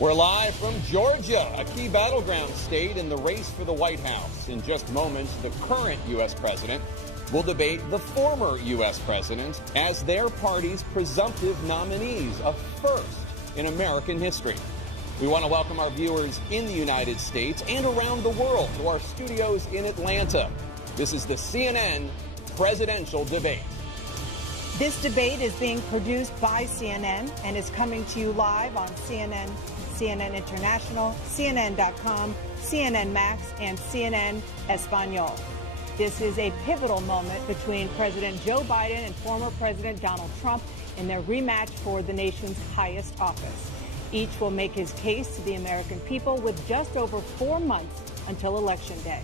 We're live from Georgia, a key battleground state in the race for the White House. In just moments, the current U.S. president will debate the former U.S. president as their party's presumptive nominees, a first in American history. We want to welcome our viewers in the United States and around the world to our studios in Atlanta. This is the CNN presidential debate. This debate is being produced by CNN and is coming to you live on CNN, CNN International, CNN.com, CNN Max, and CNN Espanol. This is a pivotal moment between President Joe Biden and former President Donald Trump in their rematch for the nation's highest office. Each will make his case to the American people with just over 4 months until Election Day.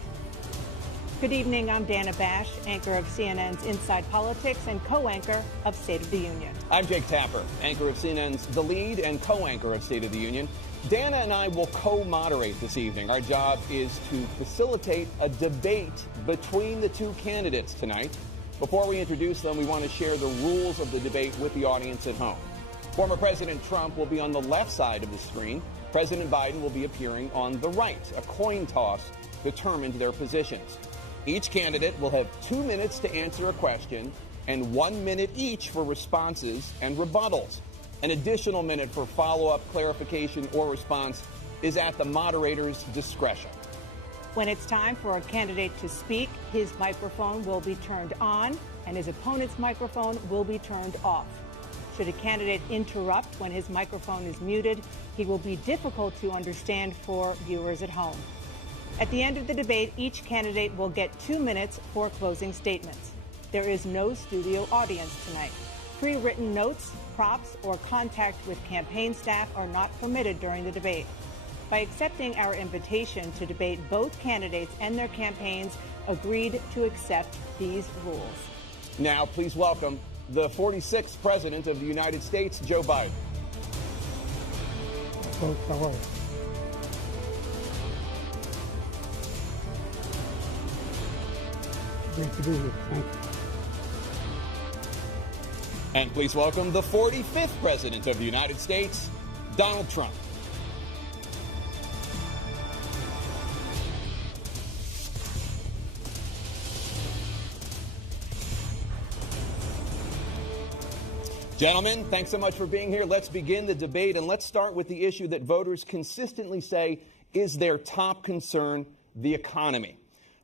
Good evening, I'm Dana Bash, anchor of CNN's Inside Politics and co-anchor of State of the Union. I'm Jake Tapper, anchor of CNN's The Lead and co-anchor of State of the Union. Dana and I will co-moderate this evening. Our job is to facilitate a debate between the two candidates tonight. Before we introduce them, we want to share the rules of the debate with the audience at home. Former President Trump will be on the left side of the screen. President Biden will be appearing on the right. A coin toss determined their positions. Each candidate will have 2 minutes to answer a question and 1 minute each for responses and rebuttals. An additional minute for follow-up, clarification, or response is at the moderator's discretion. When it's time for a candidate to speak, his microphone will be turned on and his opponent's microphone will be turned off. Should a candidate interrupt when his microphone is muted, he will be difficult to understand for viewers at home. At the end of the debate, each candidate will get 2 minutes for closing statements. There is no studio audience tonight. Pre-written notes, props, or contact with campaign staff are not permitted during the debate. By accepting our invitation to debate, both candidates and their campaigns agreed to accept these rules. Now, please welcome the 46th President of the United States, Joe Biden. Folks, how are you? Great to be here. Thank you. And please welcome the 45th President of the United States, Donald Trump. Gentlemen, thanks so much for being here. Let's begin the debate, and let's start with the issue that voters consistently say is their top concern, the economy.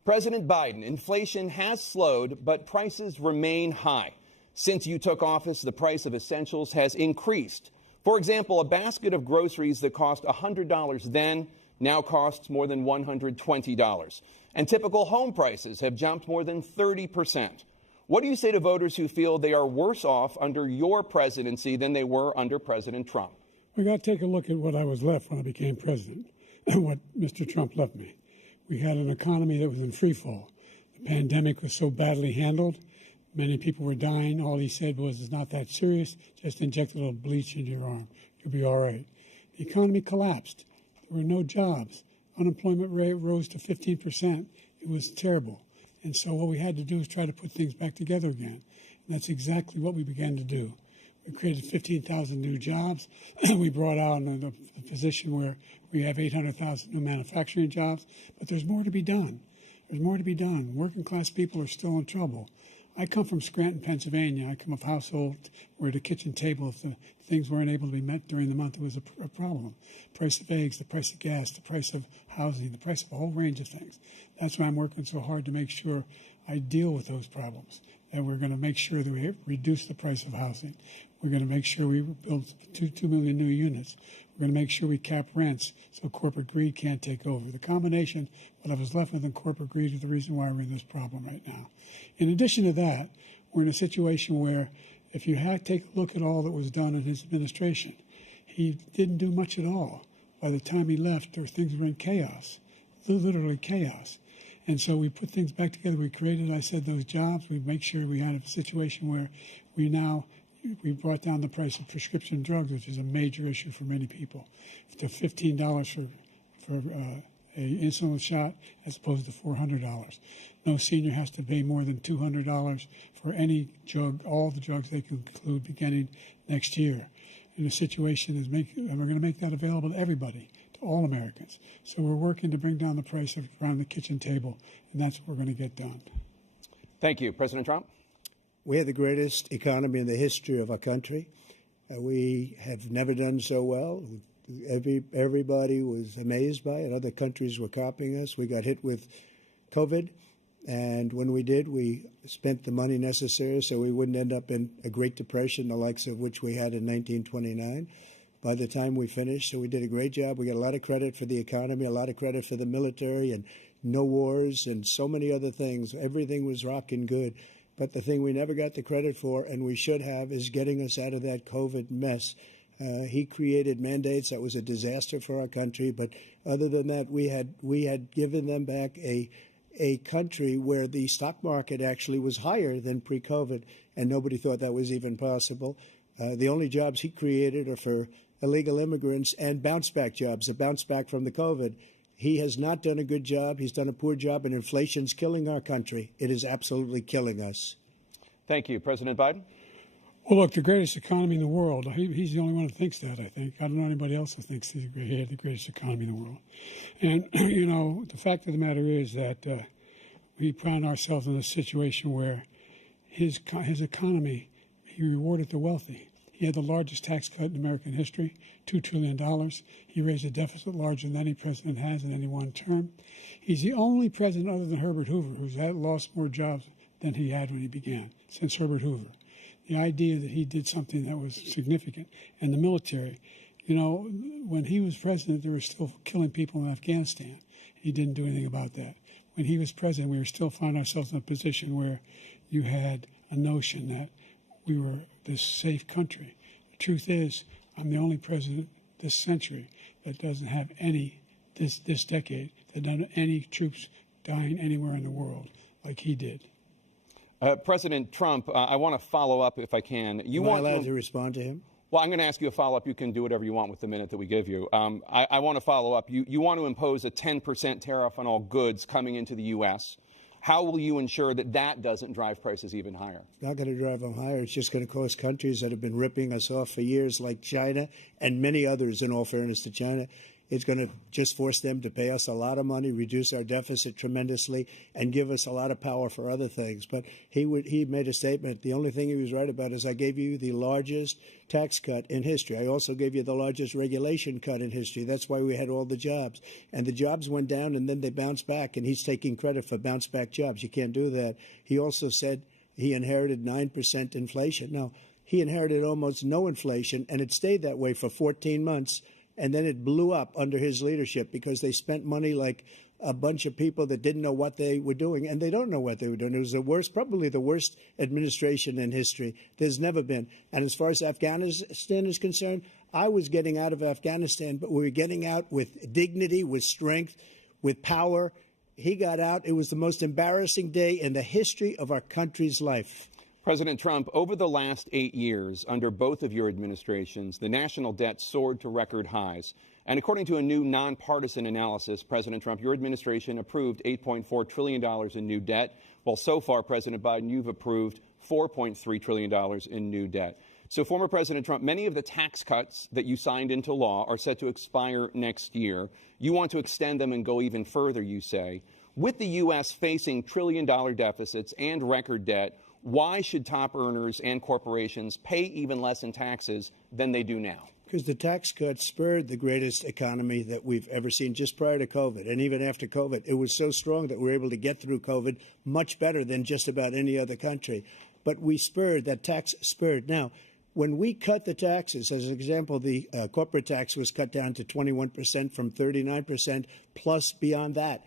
President Biden, inflation has slowed, but prices remain high. Since you took office, the price of essentials has increased. For example, a basket of groceries that cost $100 then now costs more than $120. And typical home prices have jumped more than 30%. What do you say to voters who feel they are worse off under your presidency than they were under President Trump? We got to take a look at what I was left when I became president and what Mr. Trump left me. We had an economy that was in free fall. The pandemic was so badly handled. Many people were dying. All he said was, it's not that serious. Just inject a little bleach into your arm. You'll be all right. The economy collapsed. There were no jobs. Unemployment rate rose to 15%. It was terrible. And so what we had to do was try to put things back together again. And that's exactly what we began to do. We created 15,000 new jobs. We brought out a position where we have 800,000 new manufacturing jobs. But there's more to be done. There's more to be done. Working class people are still in trouble. I come from Scranton, Pennsylvania. I come from a household where the kitchen table, if the things weren't able to be met during the month, it was a problem. Price of eggs, the price of gas, the price of housing, the price of a whole range of things. That's why I'm working so hard to make sure I deal with those problems. And we're going to make sure that we reduce the price of housing. We're going to make sure we build 2 million new units. We're going to make sure we cap rents so corporate greed can't take over. The combination, what I was left with in corporate greed, is the reason why we're in this problem right now. In addition to that, we're in a situation where if you take a look at all that was done in his administration, he didn't do much at all. By the time he left, things were in chaos, literally chaos. And so we put things back together. We created, I said, those jobs. We make sure we had a situation where we brought down the price of prescription drugs, which is a major issue for many people, to $15 for an insulin shot as opposed to $400. No senior has to pay more than $200 for any drug, all the drugs they can include beginning next year. in a situation and we're going to make that available to everybody, to all Americans. So we're working to bring down the price around the kitchen table, and that's what we're going to get done. Thank you. President Trump? We had the greatest economy in the history of our country. We have never done so well. Everybody was amazed by it. Other countries were copying us. We got hit with COVID, and when we did, we spent the money necessary so we wouldn't end up in a Great Depression, the likes of which we had in 1929. By the time we finished, so we did a great job. We got a lot of credit for the economy, a lot of credit for the military, and no wars, and so many other things. Everything was rocking good. But the thing we never got the credit for, and we should have, is getting us out of that COVID mess. He created mandates that was a disaster for our country. But other than that, we had given them back a country where the stock market actually was higher than pre-COVID, and nobody thought that was even possible. The only jobs he created are for illegal immigrants and bounce-back jobs, a bounce-back from the COVID. He has not done a good job. He's done a poor job, and inflation's killing our country. It is absolutely killing us. Thank you. President Biden? Well, look, the greatest economy in the world, he's the only one who thinks that, I think. I don't know anybody else who thinks he had the greatest economy in the world. And, you know, the fact of the matter is that we found ourselves in a situation where his economy, he rewarded the wealthy. He had the largest tax cut in American history, $2 trillion. He raised a deficit larger than any president has in any one term. He's the only president other than Herbert Hoover who's lost more jobs than he had when he began, since Herbert Hoover. The idea that he did something that was significant. And the military, you know, when he was president, they were still killing people in Afghanistan. He didn't do anything about that. When he was president, we were still finding ourselves in a position where you had a notion that we were this safe country. The truth is, I'm the only president this century that doesn't have this decade, that doesn't have any troops dying anywhere in the world like he did. President Trump, I want to follow up if I can. Am I allowed to respond to him? Well, I'm going to ask you a follow-up. You can do whatever you want with the minute that we give you. I want to follow up. You want to impose a 10% tariff on all goods coming into the U.S. How will you ensure that that doesn't drive prices even higher? It's not going to drive them higher. It's just going to cost countries that have been ripping us off for years, like China and many others, in all fairness to China. It's going to just force them to pay us a lot of money, reduce our deficit tremendously, and give us a lot of power for other things. But he made a statement. The only thing he was right about is I gave you the largest tax cut in history. I also gave you the largest regulation cut in history. That's why we had all the jobs. And the jobs went down, and then they bounced back, and he's taking credit for bounce-back jobs. You can't do that. He also said he inherited 9% inflation. Now, he inherited almost no inflation, and it stayed that way for 14 months. And then it blew up under his leadership because they spent money like a bunch of people that didn't know what they were doing, and they don't know what they were doing. It was the worst, probably the worst administration in history. There's never been. And as far as Afghanistan is concerned, I was getting out of Afghanistan, but we were getting out with dignity, with strength, with power. He got out. It was the most embarrassing day in the history of our country's life. President Trump, over the last 8 years, under both of your administrations, the national debt soared to record highs. And according to a new nonpartisan analysis, President Trump, your administration approved $8.4 trillion in new debt, while so far, President Biden, you've approved $4.3 trillion in new debt. So, former President Trump, many of the tax cuts that you signed into law are set to expire next year. You want to extend them and go even further, you say. With the U.S. facing trillion-dollar deficits and record debt, why should top earners and corporations pay even less in taxes than they do now? Because the tax cuts spurred the greatest economy that we've ever seen just prior to COVID. And even after COVID, it was so strong that we were able to get through COVID much better than just about any other country. But we spurred, that tax spurred. Now, when we cut the taxes, as an example, the corporate tax was cut down to 21% from 39%, plus beyond that.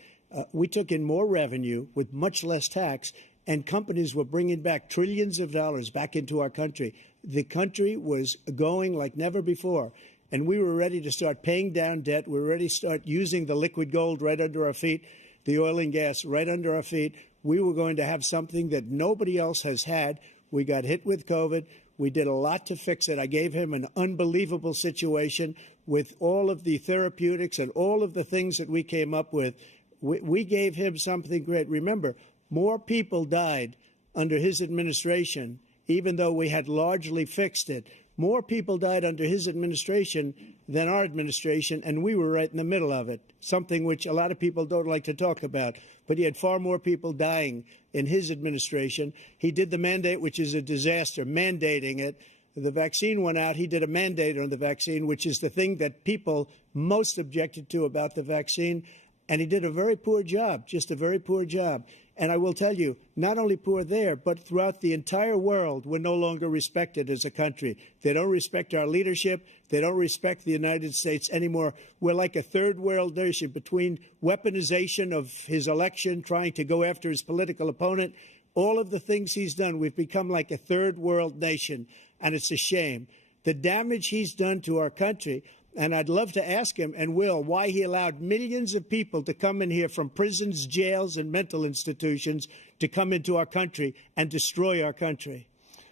We took in more revenue with much less tax, and companies were bringing back trillions of dollars back into our country. The country was going like never before, and we were ready to start paying down debt. We were ready to start using the liquid gold right under our feet, the oil and gas right under our feet. We were going to have something that nobody else has had. We got hit with COVID. We did a lot to fix it. I gave him an unbelievable situation with all of the therapeutics and all of the things that we came up with. We gave him something great. Remember, more people died under his administration, even though we had largely fixed it. More people died under his administration than our administration, and we were right in the middle of it, something which a lot of people don't like to talk about. But he had far more people dying in his administration. He did the mandate, which is a disaster, mandating it. The vaccine went out. He did a mandate on the vaccine, which is the thing that people most objected to about the vaccine. And he did a very poor job, just a very poor job. And I will tell you, not only poor there, but throughout the entire world, we're no longer respected as a country. They don't respect our leadership. They don't respect the United States anymore. We're like a third world nation between weaponization of his election, trying to go after his political opponent, all of the things he's done. We've become like a third world nation, and it's a shame. The damage he's done to our country. And I'd love to ask him, and will, why he allowed millions of people to come in here from prisons, jails, and mental institutions to come into our country and destroy our country.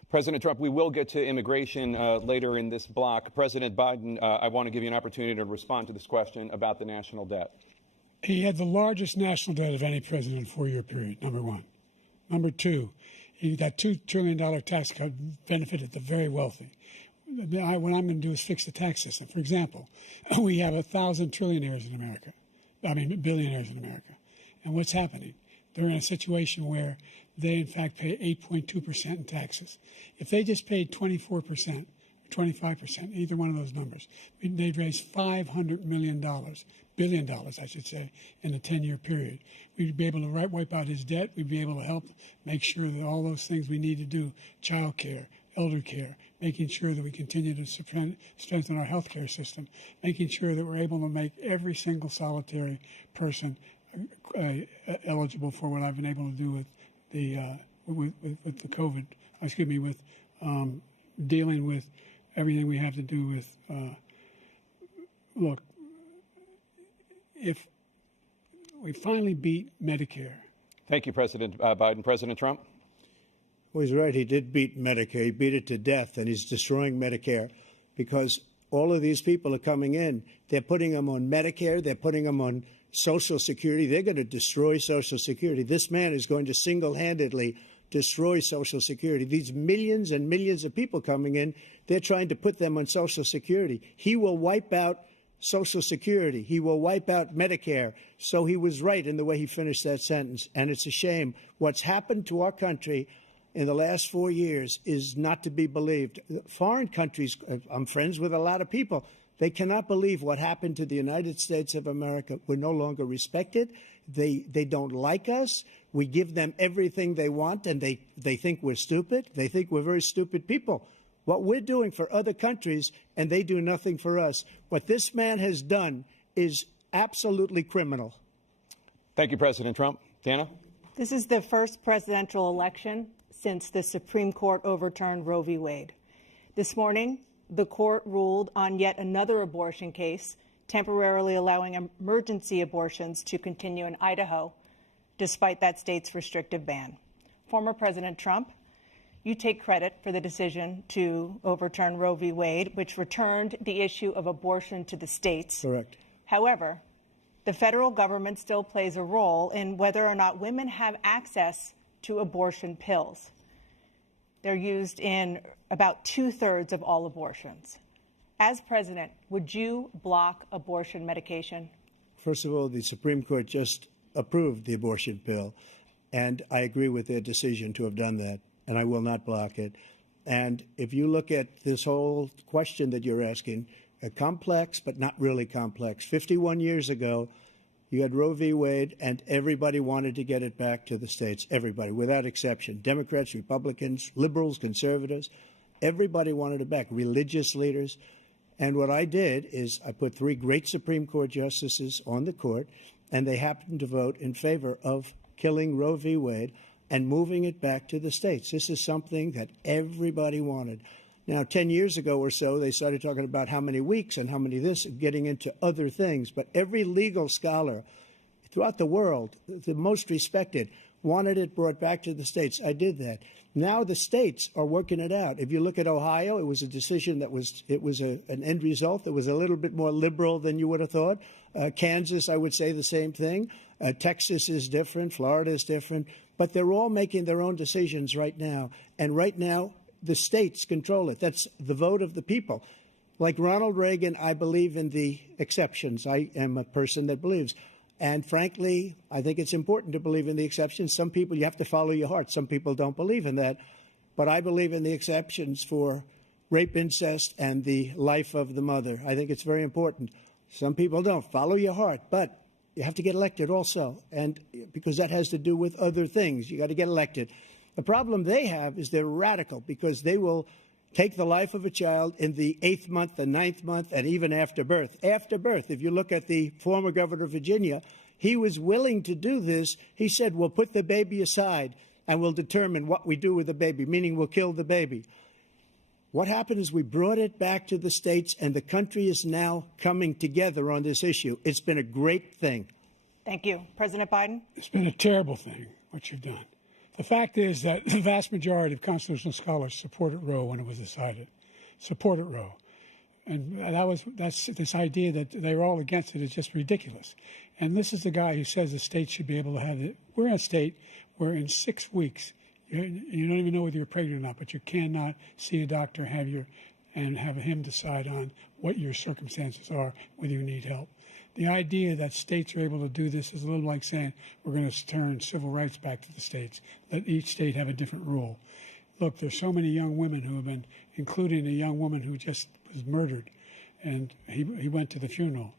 President Trump, we will get to immigration later in this block. President Biden, I want to give you an opportunity to respond to this question about the national debt. He had the largest national debt of any president in a 4-year period, number one. Number two, that $2 trillion tax cut benefited the very wealthy. What I'm going to do is fix the tax system. For example, we have 1,000 trillionaires in America. Billionaires in America. And what's happening? They're in a situation where they, in fact, pay 8.2% in taxes. If they just paid 24%, 25%, either one of those numbers, they'd raise $500 billion, I should say, in a 10-year period. We'd be able to wipe out his debt. We'd be able to help make sure that all those things we need to do, child care, elder care, making sure that we continue to strengthen our health care system, making sure that we're able to make every single solitary person eligible for what I've been able to do with the COVID, with dealing with everything we have to do with, look, if we finally beat Medicare. Thank you, President Biden. President Trump? Well, he's right. He did beat Medicare. He beat it to death, and he's destroying Medicare because all of these people are coming in. They're putting them on Medicare. They're putting them on Social Security. They're going to destroy Social Security. This man is going to single-handedly destroy Social Security. These millions and millions of people coming in, they're trying to put them on Social Security. He will wipe out Social Security. He will wipe out Medicare. So he was right in the way he finished that sentence, and it's a shame. What's happened to our country in the last 4 years is not to be believed. Foreign countries, I'm friends with a lot of people, they cannot believe what happened to the United States of America. We're no longer respected. They don't like us. We give them everything they want, and they think we're stupid. They think we're very stupid people. What we're doing for other countries, and they do nothing for us. What this man has done is absolutely criminal. Thank you, President Trump. Dana? This is the first presidential election since the Supreme Court overturned Roe v. Wade. This morning, the court ruled on yet another abortion case, temporarily allowing emergency abortions to continue in Idaho, despite that state's restrictive ban. Former President Trump, you take credit for the decision to overturn Roe v. Wade, which returned the issue of abortion to the states. Correct. However, the federal government still plays a role in whether or not women have access to abortion pills. They're used in about 2/3 of all abortions. As president, would you block abortion medication? First of all, the Supreme Court just approved the abortion pill, and I agree with their decision to have done that, and I will not block it. And if you look at this whole question that you're asking, complex but not really complex. 51 years ago, you had Roe v. Wade, and everybody wanted to get it back to the states. Everybody, without exception. Democrats, Republicans, liberals, conservatives. Everybody wanted it back. Religious leaders. And what I did is I put 3 great Supreme Court justices on the court, and they happened to vote in favor of killing Roe v. Wade and moving it back to the states. This is something that everybody wanted. Now, 10 years ago or so, they started talking about how many weeks and how many this, getting into other things. But every legal scholar throughout the world, the most respected, wanted it brought back to the states. I did that. Now the states are working it out. If you look at Ohio, it was a decision that was an end result that was a little bit more liberal than you would have thought. Kansas, I would say the same thing. Texas is different. Florida is different. But they're all making their own decisions right now. And right now, the states control it. That's the vote of the people. Like Ronald Reagan, I believe in the exceptions. I am a person that believes. And frankly, I think it's important to believe in the exceptions. Some people, you have to follow your heart. Some people don't believe in that. But I believe in the exceptions for rape, incest, and the life of the mother. I think it's very important. Some people don't. Follow your heart. But you have to get elected also. And because that has to do with other things. You got to get elected. The problem they have is they're radical because they will take the life of a child in the 8th month, the 9th month, and even after birth. After birth, if you look at the former governor of Virginia, he was willing to do this. He said, we'll put the baby aside and we'll determine what we do with the baby, meaning we'll kill the baby. What happened is we brought it back to the states, and the country is now coming together on this issue. It's been a great thing. Thank you. President Biden? It's been a terrible thing, what you've done. The fact is that the vast majority of constitutional scholars supported Roe when it was decided, supported Roe. And that's this idea that they're all against it is just ridiculous. And this is the guy who says the state should be able to have it. We're in a state where in 6 weeks, you don't even know whether you're pregnant or not, but you cannot see a doctor, and have him decide on what your circumstances are, whether you need help. The idea that states are able to do this is a little like saying we're going to turn civil rights back to the states, let each state have a different rule. Look, there's so many young women who have been, including a young woman who just was murdered, and he went to the funeral.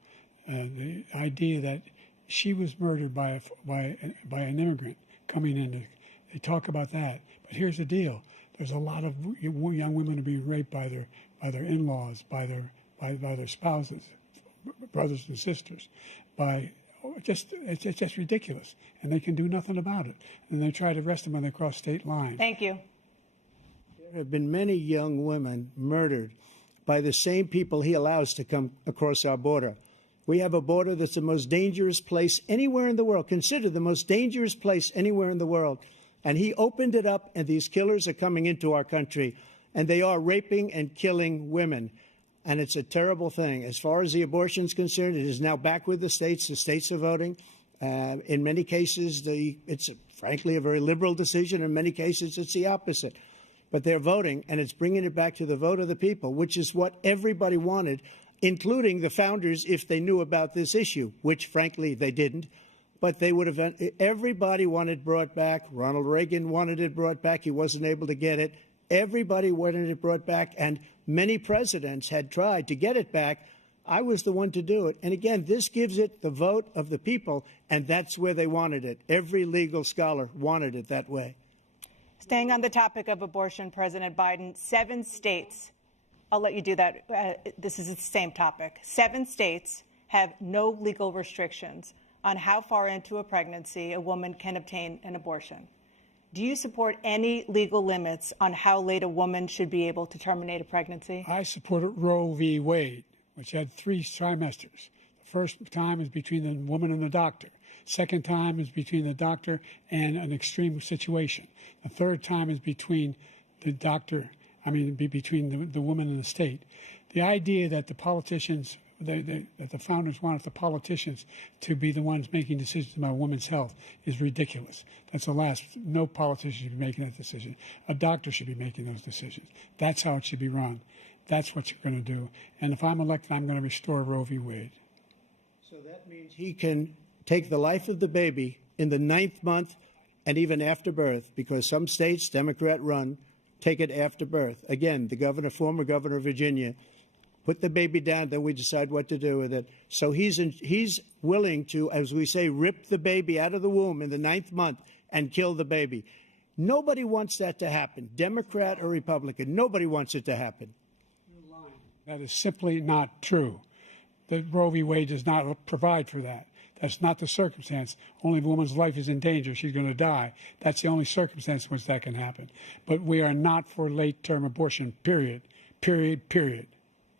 The idea that she was murdered by an immigrant coming in, they talk about that. But here's the deal: there's a lot of young women who are being raped by their in-laws, by their spouses, brothers and sisters, it's just ridiculous, and they can do nothing about it. And they try to arrest them when they cross state lines. Thank you. There have been many young women murdered by the same people he allows to come across our border. We have a border that's the most dangerous place anywhere in the world, considered the most dangerous place anywhere in the world. And he opened it up, and these killers are coming into our country, and they are raping and killing women. And it's a terrible thing. As far as the abortion is concerned, it is now back with the states. The states are voting. In many cases, it's frankly a very liberal decision. In many cases, it's the opposite. But they're voting, and it's bringing it back to the vote of the people, which is what everybody wanted, including the founders, if they knew about this issue, which, frankly, they didn't. But they would have. Everybody wanted it brought back. Ronald Reagan wanted it brought back. He wasn't able to get it. Everybody wanted it brought back, and many presidents had tried to get it back. I was the one to do it. And again, this gives it the vote of the people, and that's where they wanted it. Every legal scholar wanted it that way. Staying on the topic of abortion, President Biden, 7 states, I'll let you do that. This is the same topic. 7 states have no legal restrictions on how far into a pregnancy a woman can obtain an abortion. Do you support any legal limits on how late a woman should be able to terminate a pregnancy? I supported Roe v. Wade, which had 3 trimesters. The first time is between the woman and the doctor. Second time is between the doctor and an extreme situation. The third time is between the doctor, between the woman and the state. The idea that the politicians, that the founders wanted the politicians to be the ones making decisions about women's health is ridiculous. That's the last. No politician should be making that decision. A doctor should be making those decisions. That's how it should be run. That's what you're going to do. And if I'm elected, I'm going to restore Roe v. Wade. So that means he can take the life of the baby in the 9th month and even after birth, because some states, Democrat run, take it after birth. Again, the former governor of Virginia, put the baby down, then we decide what to do with it. So he's willing to, as we say, rip the baby out of the womb in the 9th month and kill the baby. Nobody wants that to happen, Democrat or Republican. Nobody wants it to happen. You're lying. That is simply not true. The Roe v. Wade does not provide for that. That's not the circumstance. Only if a woman's life is in danger, she's going to die. That's the only circumstance in which that can happen. But we are not for late-term abortion, period. Period, period.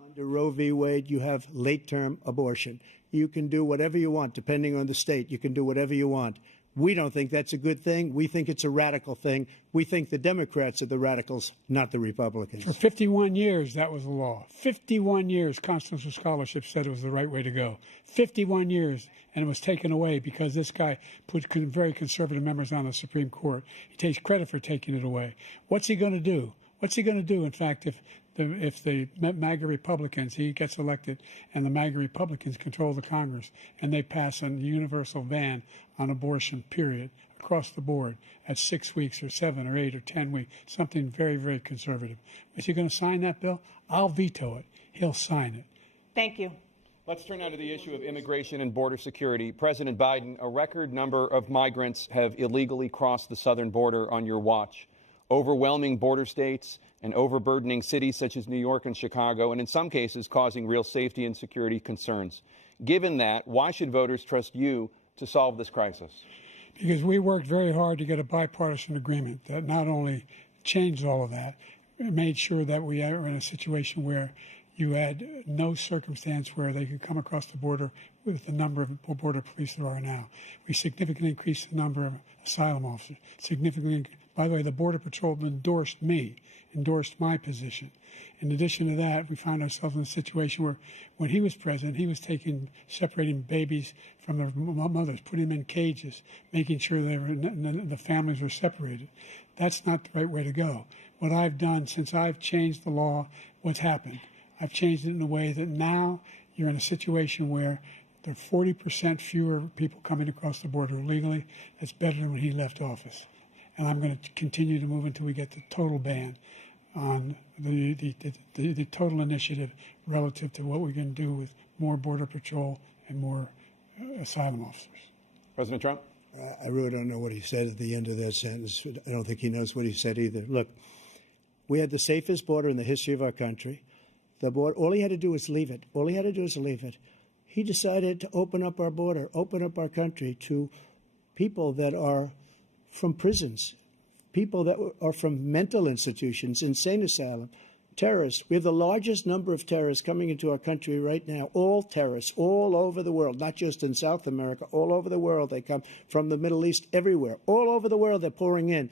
Under Roe v. Wade, you have late-term abortion. You can do whatever you want, depending on the state. You can do whatever you want. We don't think that's a good thing. We think it's a radical thing. We think the Democrats are the radicals, not the Republicans. For 51 years, that was the law. 51 years, constitutional scholarship said it was the right way to go. 51 years, and it was taken away because this guy put very conservative members on the Supreme Court. He takes credit for taking it away. What's he going to do? What's he going to do? In fact, if the MAGA Republicans, he gets elected, and the MAGA Republicans control the Congress, and they pass a universal ban on abortion, period, across the board at 6 weeks or 7 or 8 or 10 weeks, something very, very conservative. Is he going to sign that bill? I'll veto it. He'll sign it. Thank you. Let's turn now to the issue of immigration and border security. President Biden, a record number of migrants have illegally crossed the southern border on your watch. Overwhelming border states and overburdening cities such as New York and Chicago, and in some cases causing real safety and security concerns. Given that, why should voters trust you to solve this crisis? Because we worked very hard to get a bipartisan agreement that not only changed all of that, it made sure that we are in a situation where you had no circumstance where they could come across the border with the number of border police there are now. We significantly increased the number of asylum officers. By the way, the Border Patrol endorsed my position. In addition to that, we found ourselves in a situation where when he was president, he was separating babies from their mothers, putting them in cages, making sure the families were separated. That's not the right way to go. What I've done since I've changed the law, what's happened? I've changed it in a way that now you're in a situation where there are 40% fewer people coming across the border illegally. That's better than when he left office. And I'm going to continue to move until we get the total ban on the total initiative relative to what we're going to do with more Border Patrol and more asylum officers. President Trump? I really don't know what he said at the end of that sentence. I don't think he knows what he said either. Look, we had the safest border in the history of our country. The border, all he had to do was leave it. All he had to do was leave it. He decided to open up our border, open up our country to people that are from prisons, people that are from mental institutions, insane asylum, terrorists. We have the largest number of terrorists coming into our country right now, all terrorists, all over the world, not just in South America, all over the world. They come from the Middle East, everywhere. All over the world, they're pouring in.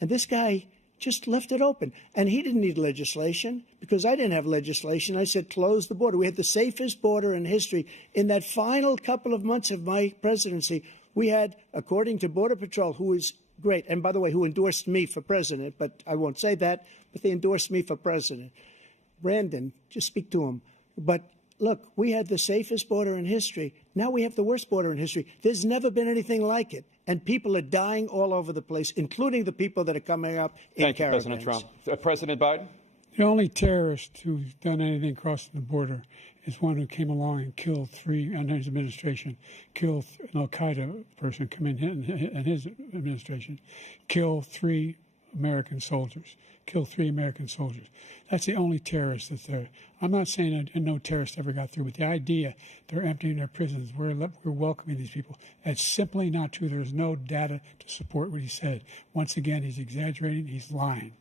And this guy just left it open. And he didn't need legislation because I didn't have legislation. I said, close the border. We had the safest border in history. In that final couple of months of my presidency, we had, according to Border Patrol, who is great, and by the way, who endorsed me for president, but I won't say that, but they endorsed me for president. Brandon, just speak to him. But look, we had the safest border in history. Now we have the worst border in history. There's never been anything like it. And people are dying all over the place, including the people that are coming up in caravans. Thank you, President Trump. President Biden? The only terrorist who's done anything crossing the border is one who came along and killed under his administration, killed an al-Qaeda person in his administration, killed 3 American soldiers. That's the only terrorist that's there. I'm not saying that no terrorist ever got through, but the idea they're emptying their prisons, we're welcoming these people, that's simply not true. There's no data to support what he said. Once again, he's exaggerating, he's lying.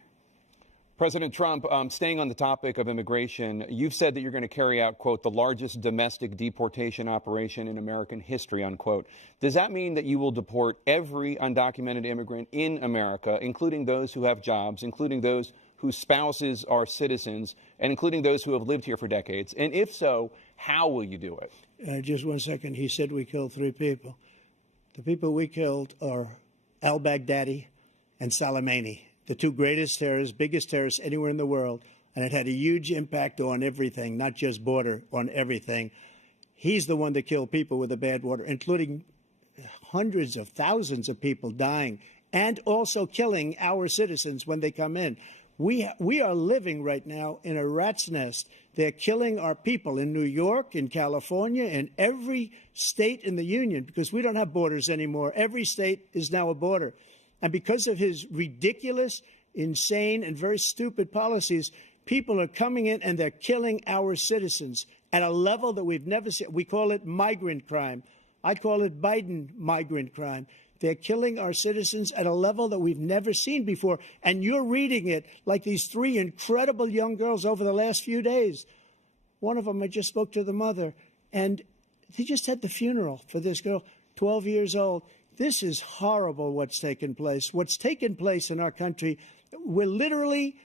President Trump, staying on the topic of immigration, you've said that you're going to carry out, quote, the largest domestic deportation operation in American history, unquote. Does that mean that you will deport every undocumented immigrant in America, including those who have jobs, including those whose spouses are citizens, and including those who have lived here for decades? And if so, how will you do it? Just 1 second. He said we killed 3 people. The people we killed are al-Baghdadi and Soleimani, the 2 greatest terrorists, biggest terrorists anywhere in the world, and it had a huge impact on everything, not just border, on everything. He's the one that killed people with the bad water, including hundreds of thousands of people dying, and also killing our citizens when they come in. We are living right now in a rat's nest. They're killing our people in New York, in California, in every state in the union, because we don't have borders anymore. Every state is now a border. And because of his ridiculous, insane, and very stupid policies, people are coming in and they're killing our citizens at a level that we've never seen. We call it migrant crime. I call it Biden migrant crime. They're killing our citizens at a level that we've never seen before. And you're reading it like these 3 incredible young girls over the last few days. One of them, I just spoke to the mother, and they just had the funeral for this girl, 12 years old. This is horrible what's taken place. What's taken place in our country, we're literally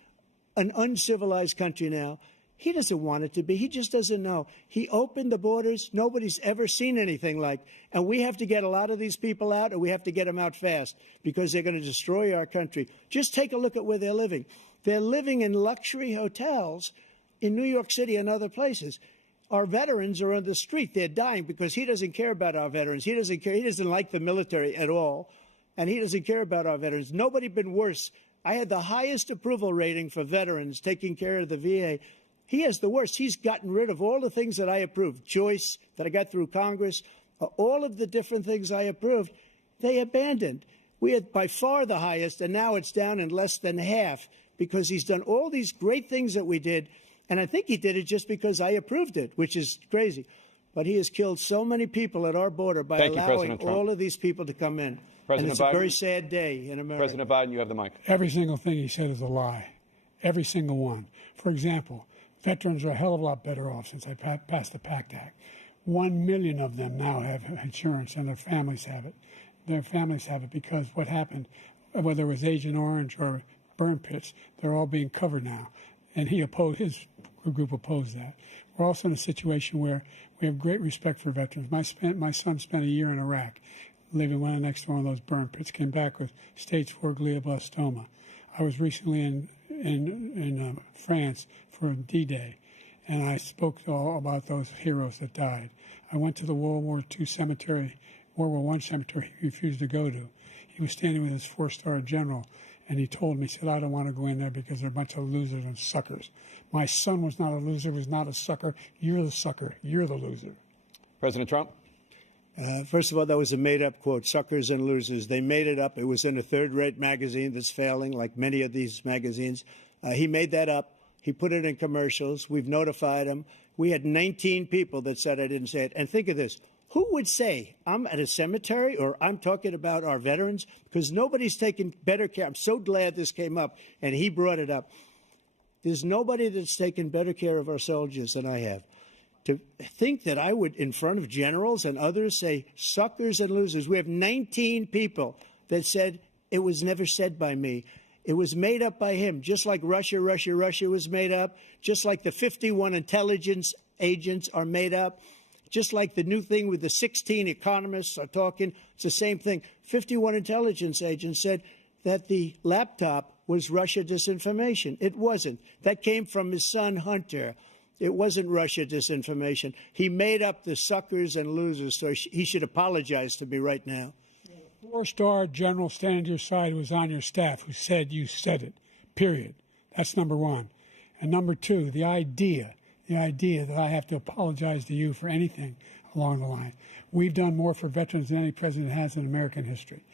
an uncivilized country now. He doesn't want it to be. He just doesn't know. He opened the borders. Nobody's ever seen anything like. And we have to get a lot of these people out, and we have to get them out fast because they're going to destroy our country. Just take a look at where they're living. They're living in luxury hotels in New York City and other places. Our veterans are on the street. They're dying because he doesn't care about our veterans. He doesn't care. He doesn't like the military at all, and he doesn't care about our veterans. Nobody been worse. I had the highest approval rating for veterans taking care of the VA. He has the worst. He's gotten rid of all the things that I approved. Choice that I got through Congress, all of the different things I approved, they abandoned. We had by far the highest, and now it's down in less than half because he's done all these great things that we did. And I think he did it just because I approved it, which is crazy. But he has killed so many people at our border by allowing all of these people to come in. And it's a very sad day in America. President Biden, you have the mic. Every single thing he said is a lie. Every single one. For example, veterans are a hell of a lot better off since I passed the PACT Act. 1 million of them now have insurance, and their families have it. Their families have it because what happened, whether it was Agent Orange or burn pits, they're all being covered now. And his group opposed that. We're also in a situation where we have great respect for veterans. My son spent a year in Iraq, living right next to one of those burn pits, came back with stage 4 glioblastoma. I was recently in France for D-Day, and I spoke all about those heroes that died. I went to the World War I cemetery he refused to go to. He was standing with his 4-star general, and he told me, he said, I don't want to go in there because they're a bunch of losers and suckers. My son was not a loser, was not a sucker. You're the sucker. You're the loser. President Trump? First of all, that was a made-up quote, suckers and losers. They made it up. It was in a third-rate magazine that's failing, like many of these magazines. He made that up. He put it in commercials. We've notified him. We had 19 people that said I didn't say it. And think of this. Who would say I'm at a cemetery or I'm talking about our veterans? Because nobody's taken better care. I'm so glad this came up, and he brought it up. There's nobody that's taken better care of our soldiers than I have. To think that I would, in front of generals and others, say suckers and losers. We have 19 people that said it was never said by me. It was made up by him, just like Russia was made up, just like the 51 intelligence agents are made up. Just like the new thing with the 16 economists are talking, it's the same thing. 51 intelligence agents said that the laptop was Russia disinformation. It wasn't. That came from his son, Hunter. It wasn't Russia disinformation. He made up the suckers and losers, so he should apologize to me right now. 4-star general standing to your side who was on your staff who said you said it, period. That's number one. And number two, the idea that I have to apologize to you for anything along the line. We've done more for veterans than any president has in American history.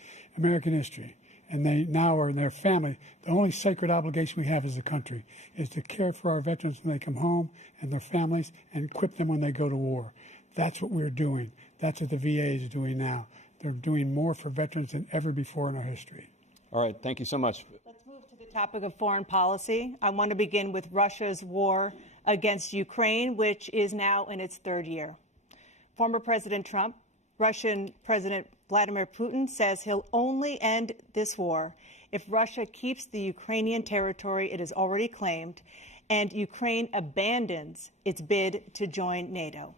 And they now are in their family. The only sacred obligation we have as a country is to care for our veterans when they come home and their families and equip them when they go to war. That's what we're doing. That's what the VA is doing now. They're doing more for veterans than ever before in our history. All right. Thank you so much. Let's move to the topic of foreign policy. I want to begin with Russia's war against Ukraine, which is now in its 3rd year. Former President Trump, Russian President Vladimir Putin says he'll only end this war if Russia keeps the Ukrainian territory it has already claimed and Ukraine abandons its bid to join NATO.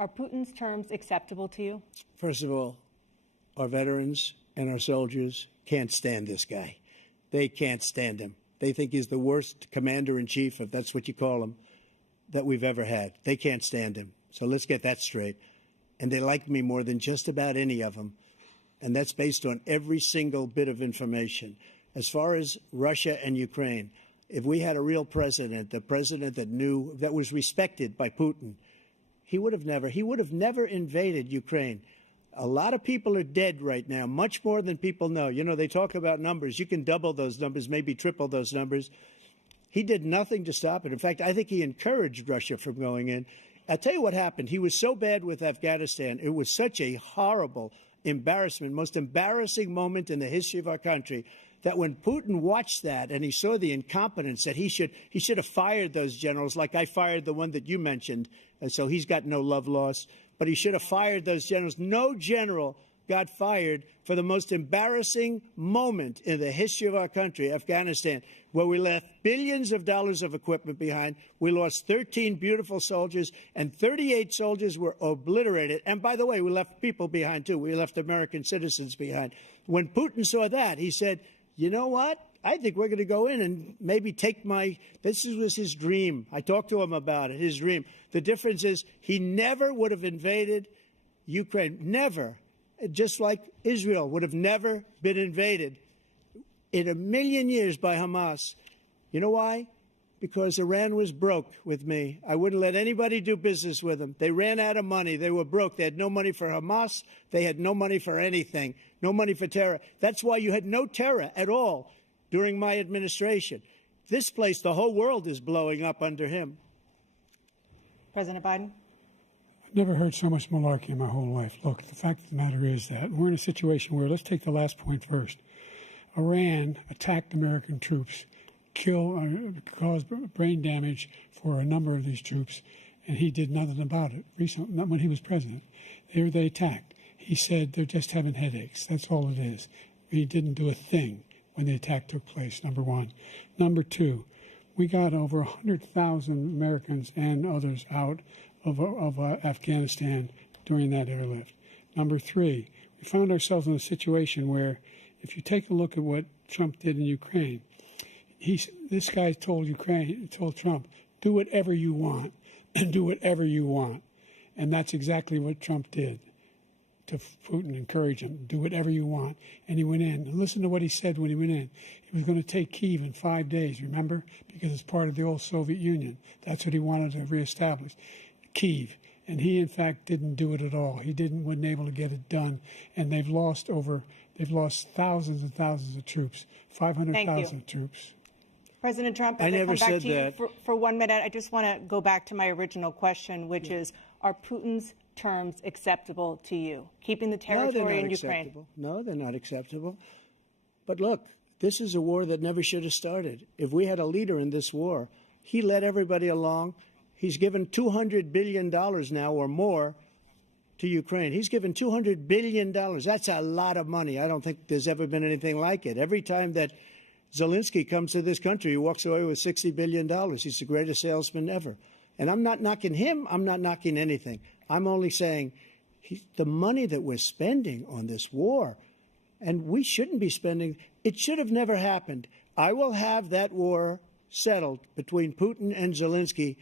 Are Putin's terms acceptable to you? First of all, our veterans and our soldiers can't stand this guy. They can't stand him. They think he's the worst commander-in-chief, if that's what you call him, that we've ever had. They can't stand him. So let's get that straight. And they like me more than just about any of them. And that's based on every single bit of information. As far as Russia and Ukraine, if we had a real president, the president that knew, that was respected by Putin, he would have never invaded Ukraine. A lot of people are dead right now, much more than people know. You know, they talk about numbers. You can double those numbers, maybe triple those numbers. He did nothing to stop it. In fact, I think he encouraged Russia from going in. I'll tell you what happened. He was so bad with Afghanistan. It was such a horrible embarrassment, most embarrassing moment in the history of our country, that when Putin watched that and he saw the incompetence, that he should have fired those generals, like I fired the one that you mentioned. And so he's got no love lost. But he should have fired those generals. No general got fired for the most embarrassing moment in the history of our country, Afghanistan, where we left billions of dollars of equipment behind. We lost 13 beautiful soldiers, and 38 soldiers were obliterated. And by the way, we left people behind, too. We left American citizens behind. When Putin saw that, he said, you know what? I think we're going to go in and maybe take this was his dream. I talked to him about it, his dream. The difference is he never would have invaded Ukraine. Never. Just like Israel would have never been invaded in a million years by Hamas. You know why? Because Iran was broke with me. I wouldn't let anybody do business with them. They ran out of money. They were broke. They had no money for Hamas. They had no money for anything, no money for terror. That's why you had no terror at all during my administration. This place, the whole world is blowing up under him. President Biden? I've never heard so much malarkey in my whole life. Look, the fact of the matter is that we're in a situation where, let's take the last point first. Iran attacked American troops, caused brain damage for a number of these troops, and he did nothing about it. Recently, not when he was president. They attacked. He said they're just having headaches. That's all it is. He didn't do a thing when the attack took place, number one. Number 2, we got over 100,000 Americans and others out of Afghanistan during that airlift. Number 3, we found ourselves in a situation where, if you take a look at what Trump did in Ukraine, this guy told Trump, do whatever you want and do whatever you want. And that's exactly what Trump did to Putin, encourage him, do whatever you want. And he went in. And listen to what he said when he went in. He was going to take Kyiv in 5 days, remember? Because it's part of the old Soviet Union. That's what he wanted to reestablish, Kyiv. And he, in fact, didn't do it at all. He wasn't able to get it done. And they've lost thousands and thousands of troops, 500,000 troops. President Trump, I as never come back said to that. you for 1 minute, I just want to go back to my original question, which is, are Putin's terms acceptable to you? Keeping the territory in Ukraine? Acceptable. No, they're not acceptable. But look, this is a war that never should have started. If we had a leader in this war, he led everybody along. He's given $200 billion now or more to Ukraine. He's given $200 billion. That's a lot of money. I don't think there's ever been anything like it. Every time that Zelensky comes to this country, he walks away with $60 billion. He's the greatest salesman ever. And I'm not knocking him. I'm not knocking anything. I'm only saying the money that we're spending on this war, and we shouldn't be spending, it should have never happened. I will have that war settled between Putin and Zelensky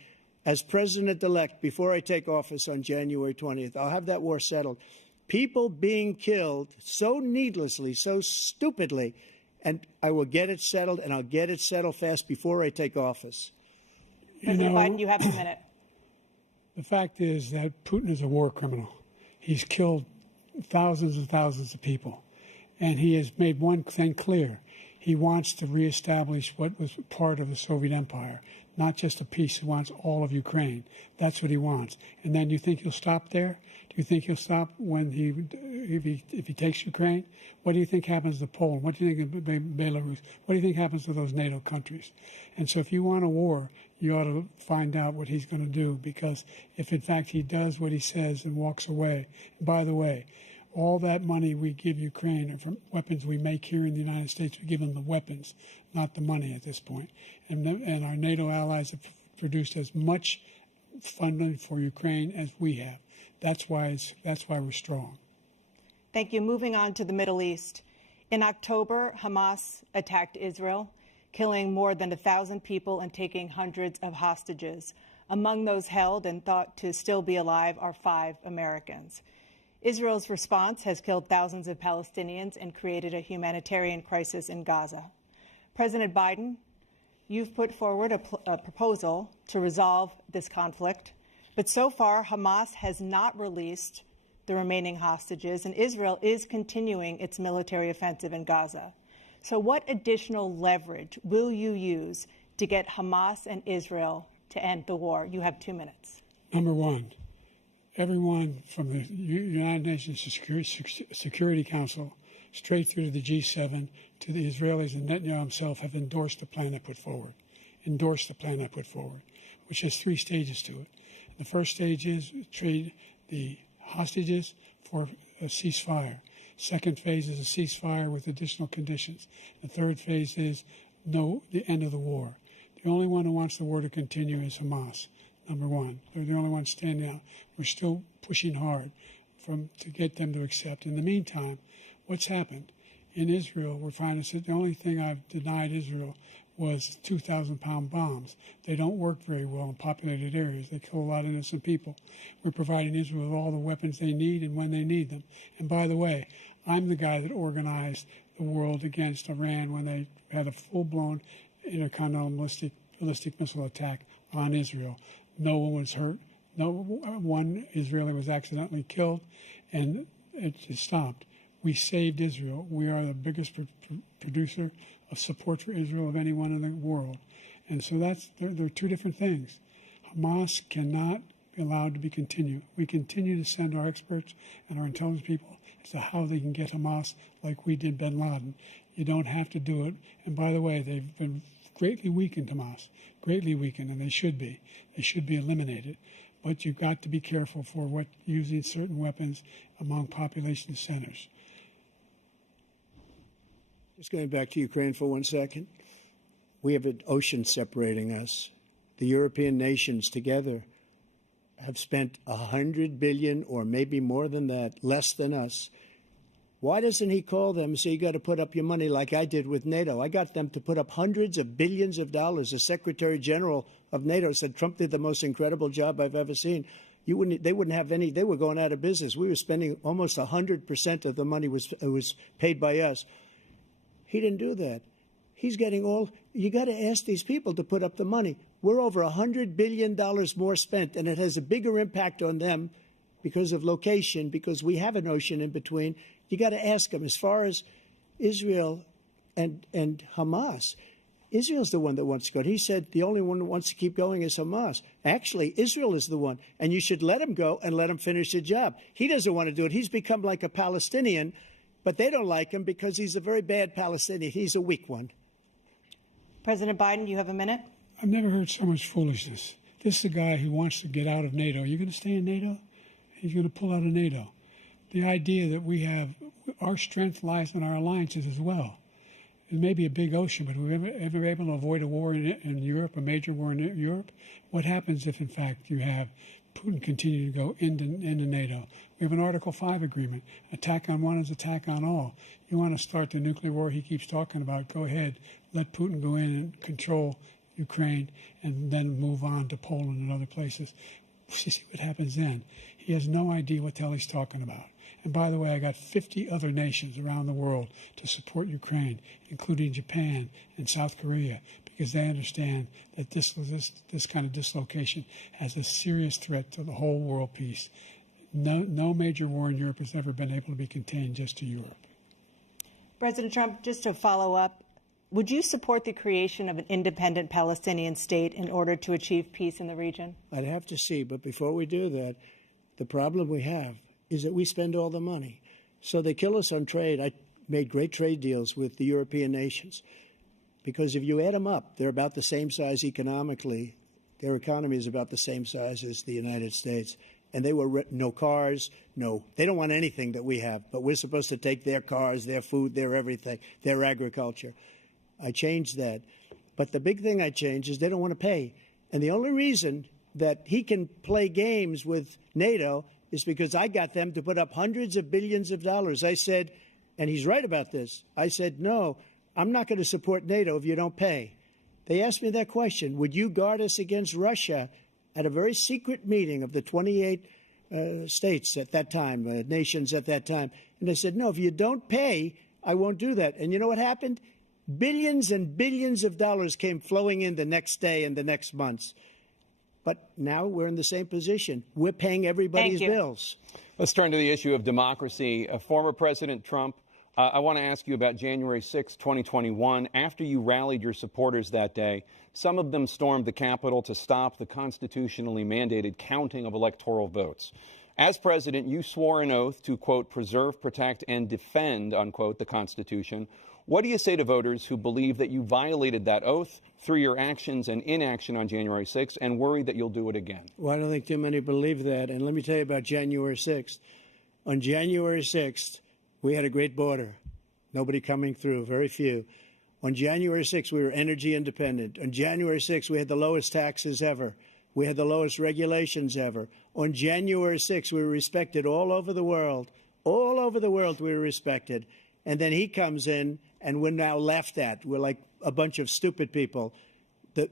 as president-elect before I take office on January 20th. I'll have that war settled. People being killed so needlessly, so stupidly, and I will get it settled, and I'll get it settled fast before I take office. President Biden, you have a minute. The fact is that Putin is a war criminal. He's killed thousands and thousands of people. And he has made one thing clear. He wants to reestablish what was part of the Soviet Empire, not just a piece. He wants all of Ukraine. That's what he wants. And then you think he'll stop there? Do you think he'll stop when if he takes Ukraine? What do you think happens to Poland? What do you think of Belarus? What do you think happens to those NATO countries? And so if you want a war, you ought to find out what he's going to do, because if in fact he does what he says and walks away, and by the way, all that money we give Ukraine are from weapons we make here in the United States. We give them the weapons, not the money at this point. And our NATO allies have produced as much funding for Ukraine as we have. That's why we're strong. Thank you. Moving on to the Middle East. In October, Hamas attacked Israel, killing more than 1,000 people and taking hundreds of hostages. Among those held and thought to still be alive are 5 Americans. Israel's response has killed thousands of Palestinians and created a humanitarian crisis in Gaza. President Biden, you've put forward a proposal to resolve this conflict, but so far Hamas has not released the remaining hostages, and Israel is continuing its military offensive in Gaza. So what additional leverage will you use to get Hamas and Israel to end the war? You have 2 minutes. Number one, everyone from the United Nations Security Council straight through to the G7 to the Israelis and Netanyahu himself have endorsed the plan I put forward, which has 3 stages to it. The first stage is trade the hostages for a ceasefire. Second phase is a ceasefire with additional conditions. The third phase is the end of the war. The only one who wants the war to continue is Hamas. Number one, they're the only ones standing out. We're still pushing hard to get them to accept. In the meantime, what's happened? in Israel, we're finding that the only thing I've denied Israel was 2,000-pound bombs. They don't work very well in populated areas. They kill a lot of innocent people. We're providing Israel with all the weapons they need and when they need them. And by the way, I'm the guy that organized the world against Iran when they had a full-blown intercontinental ballistic missile attack on Israel. No one was hurt. No one Israeli was accidentally killed, and it stopped. We saved Israel. We are the biggest producer of support for Israel of anyone in the world. And so there are two different things. Hamas cannot be allowed to be continued. We continue to send our experts and our intelligence people as to how they can get Hamas like we did bin Laden. You don't have to do it. And by the way, they've been greatly weakened, Hamas, greatly weakened, and they should be. They should be eliminated. But you've got to be careful for using certain weapons among population centers. Just going back to Ukraine for 1 second. We have an ocean separating us. The European nations together have spent $100 billion, or maybe more than that, less than us. Why doesn't he call them and say, you got to put up your money like I did with NATO? I got them to put up hundreds of billions of dollars. The Secretary General of NATO said Trump did the most incredible job I've ever seen. They wouldn't have any. They were going out of business. We were spending almost 100% of the money was paid by us. He didn't do that. He's getting all. You got to ask these people to put up the money. We're over $100 billion more spent, and it has a bigger impact on them because of location, because we have an ocean in between. You got to ask them. As far as Israel and Hamas, Israel's the one that wants to go. He said the only one that wants to keep going is Hamas. Actually, Israel is the one, and you should let him go and let him finish the job. He doesn't want to do it. He's become like a Palestinian, but they don't like him because he's a very bad Palestinian. He's a weak one. President Biden, you have a minute. I've never heard so much foolishness. This is a guy who wants to get out of NATO. Are you going to stay in NATO? He's going to pull out of NATO. The idea that we have our strength lies in our alliances as well. It may be a big ocean, but we're ever able to avoid a war in Europe, a major war in Europe? What happens if, in fact, you have Putin continue to go into NATO? We have an Article 5 agreement. Attack on one is attack on all. You want to start the nuclear war he keeps talking about, go ahead. Let Putin go in and control Ukraine and then move on to Poland and other places. See what happens then. He has no idea what the hell he's talking about. And by the way, I got 50 other nations around the world to support Ukraine, including Japan and South Korea, because they understand that this kind of dislocation has a serious threat to the whole world peace. No major war in Europe has ever been able to be contained just to Europe. President Trump, just to follow up, would you support the creation of an independent Palestinian state in order to achieve peace in the region? I'd have to see, but before we do that, the problem we have is that we spend all the money. So they kill us on trade. I made great trade deals with the European nations because if you add them up, they're about the same size economically. Their economy is about the same size as the United States. And they were no cars, they don't want anything that we have, but we're supposed to take their cars, their food, their everything, their agriculture. I changed that. But the big thing I changed is they don't want to pay. And the only reason that he can play games with NATO is because I got them to put up hundreds of billions of dollars. I said, and he's right about this, I said, no, I'm not going to support NATO if you don't pay. They asked me that question, would you guard us against Russia, at a very secret meeting of the 28 states at that time, nations at that time. And I said, no, if you don't pay, I won't do that. And you know what happened? Billions and billions of dollars came flowing in the next day and the next months. But now we're in the same position. We're paying everybody's bills. Let's turn to the issue of democracy. Former President Trump, I want to ask you about January 6, 2021. After you rallied your supporters that day, some of them stormed the Capitol to stop the constitutionally mandated counting of electoral votes. As president, you swore an oath to, quote, preserve, protect, and defend, unquote, the Constitution. What do you say to voters who believe that you violated that oath through your actions and inaction on January 6th and worry that you'll do it again? Well, I don't think too many believe that. And let me tell you about January 6th. On January 6th, we had a great border. Nobody coming through, very few. On January 6th, we were energy independent. On January 6th, we had the lowest taxes ever. We had the lowest regulations ever. On January 6th, we were respected all over the world. All over the world, we were respected. And then he comes in, and we're now laughed at. We're like a bunch of stupid people.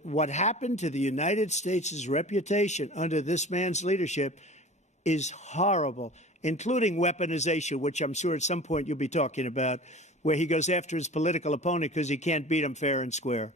What happened to the United States' reputation under this man's leadership is horrible, including weaponization, which I'm sure at some point you'll be talking about, where he goes after his political opponent because he can't beat him fair and square.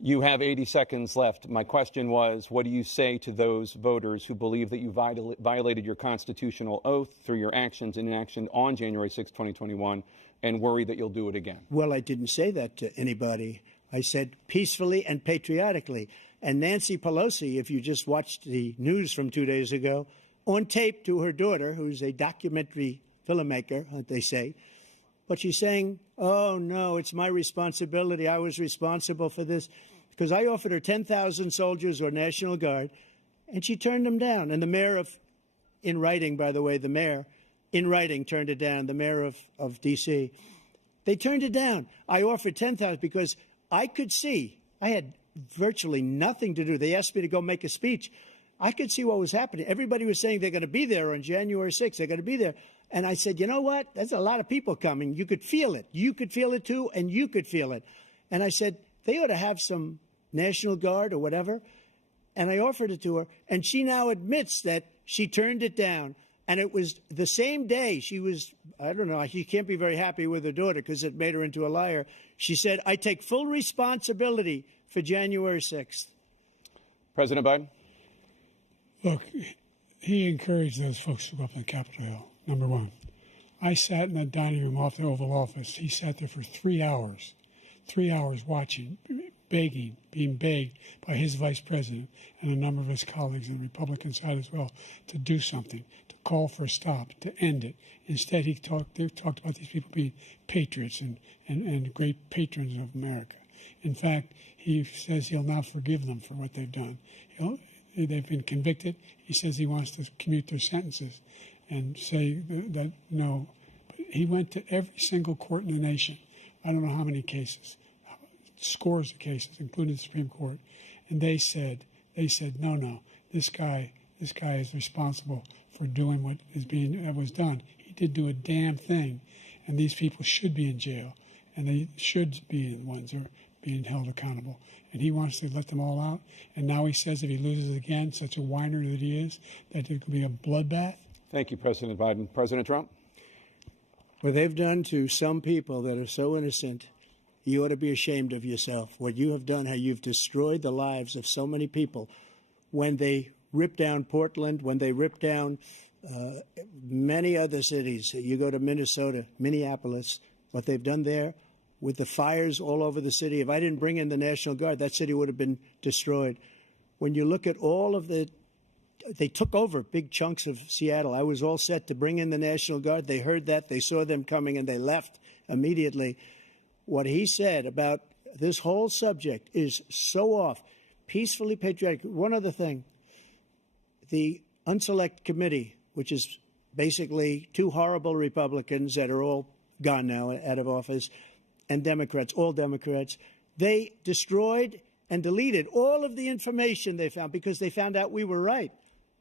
You have 80 seconds left. My question was, what do you say to those voters who believe that you violated your constitutional oath through your actions and inaction on January 6, 2021, and worry that you'll do it again? Well, I didn't say that to anybody. I said peacefully and patriotically. And Nancy Pelosi, if you just watched the news from 2 days ago, on tape to her daughter, who's a documentary filmmaker, they say, but she's saying, oh, no, it's my responsibility. I was responsible for this because I offered her 10,000 soldiers or National Guard, and she turned them down. And the mayor in writing, by the way, the mayor in writing turned it down, the mayor of D.C. They turned it down. I offered 10,000 because I could see, I had virtually nothing to do. They asked me to go make a speech. I could see what was happening. Everybody was saying they're going to be there on January 6th. They're going to be there. And I said, you know what? There's a lot of people coming. You could feel it. You could feel it, too, and you could feel it. And I said, they ought to have some National Guard or whatever. And I offered it to her. And she now admits that she turned it down. And it was the same day she was, I don't know, she can't be very happy with her daughter because it made her into a liar. She said, I take full responsibility for January 6th. President Biden? Look, he encouraged those folks to go up to Capitol Hill, number one. I sat in that dining room off the Oval Office. He sat there for 3 hours watching, begging, being begged by his vice president and a number of his colleagues on the Republican side as well to do something, to call for a stop, to end it. Instead, they talked about these people being patriots and great patrons of America. In fact, he says he'll now forgive them for what they've done. They've been convicted. He says he wants to commute their sentences and say that no. But he went to every single court in the nation. I don't know how many cases, scores of cases, including the Supreme Court. And they said, no, this guy is responsible for doing what was done. He didn't do a damn thing. And these people should be in jail. And they should be the ones who are being held accountable. And he wants to let them all out. And now he says if he loses again, such a whiner that he is, that it could be a bloodbath. Thank you, President Biden. President Trump? What they've done to some people that are so innocent, you ought to be ashamed of yourself. What you have done, how you've destroyed the lives of so many people. When they ripped down Portland, when they ripped down many other cities, you go to Minnesota, Minneapolis, what they've done there, with the fires all over the city. If I didn't bring in the National Guard, that city would have been destroyed. When you look at all of they took over big chunks of Seattle. I was all set to bring in the National Guard. They heard that. They saw them coming, and they left immediately. What he said about this whole subject is so off. Peacefully patriotic. One other thing. The Unselect Committee, which is basically two horrible Republicans that are all gone now, out of office, and Democrats, all Democrats, they destroyed and deleted all of the information they found because they found out we were right.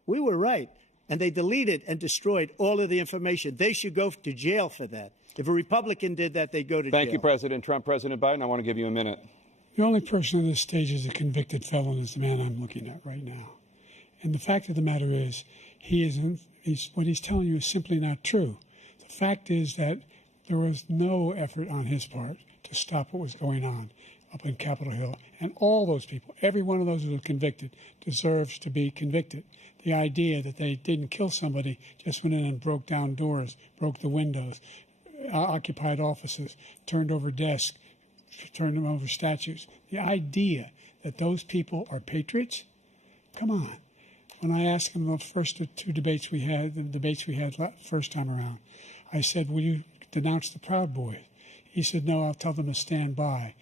We were right. And they deleted and destroyed all of the information. They should go to jail for that. If a Republican did that, they'd go to jail. Thank you, President Trump. President Biden, I want to give you a minute. The only person on this stage is a convicted felon is the man I'm looking at right now. And the fact of the matter is, what he's telling you is simply not true. The fact is that there was no effort on his part to stop what was going on up in Capitol Hill. And all those people, every one of those who was convicted, deserves to be convicted. The idea that they didn't kill somebody, just went in and broke down doors, broke the windows, occupied offices, turned over desks, turned them over statues. The idea that those people are patriots? Come on. When I asked him the first two debates we had, first time around, I said, will you denounce the Proud Boys? He said, no, I'll tell them to stand by.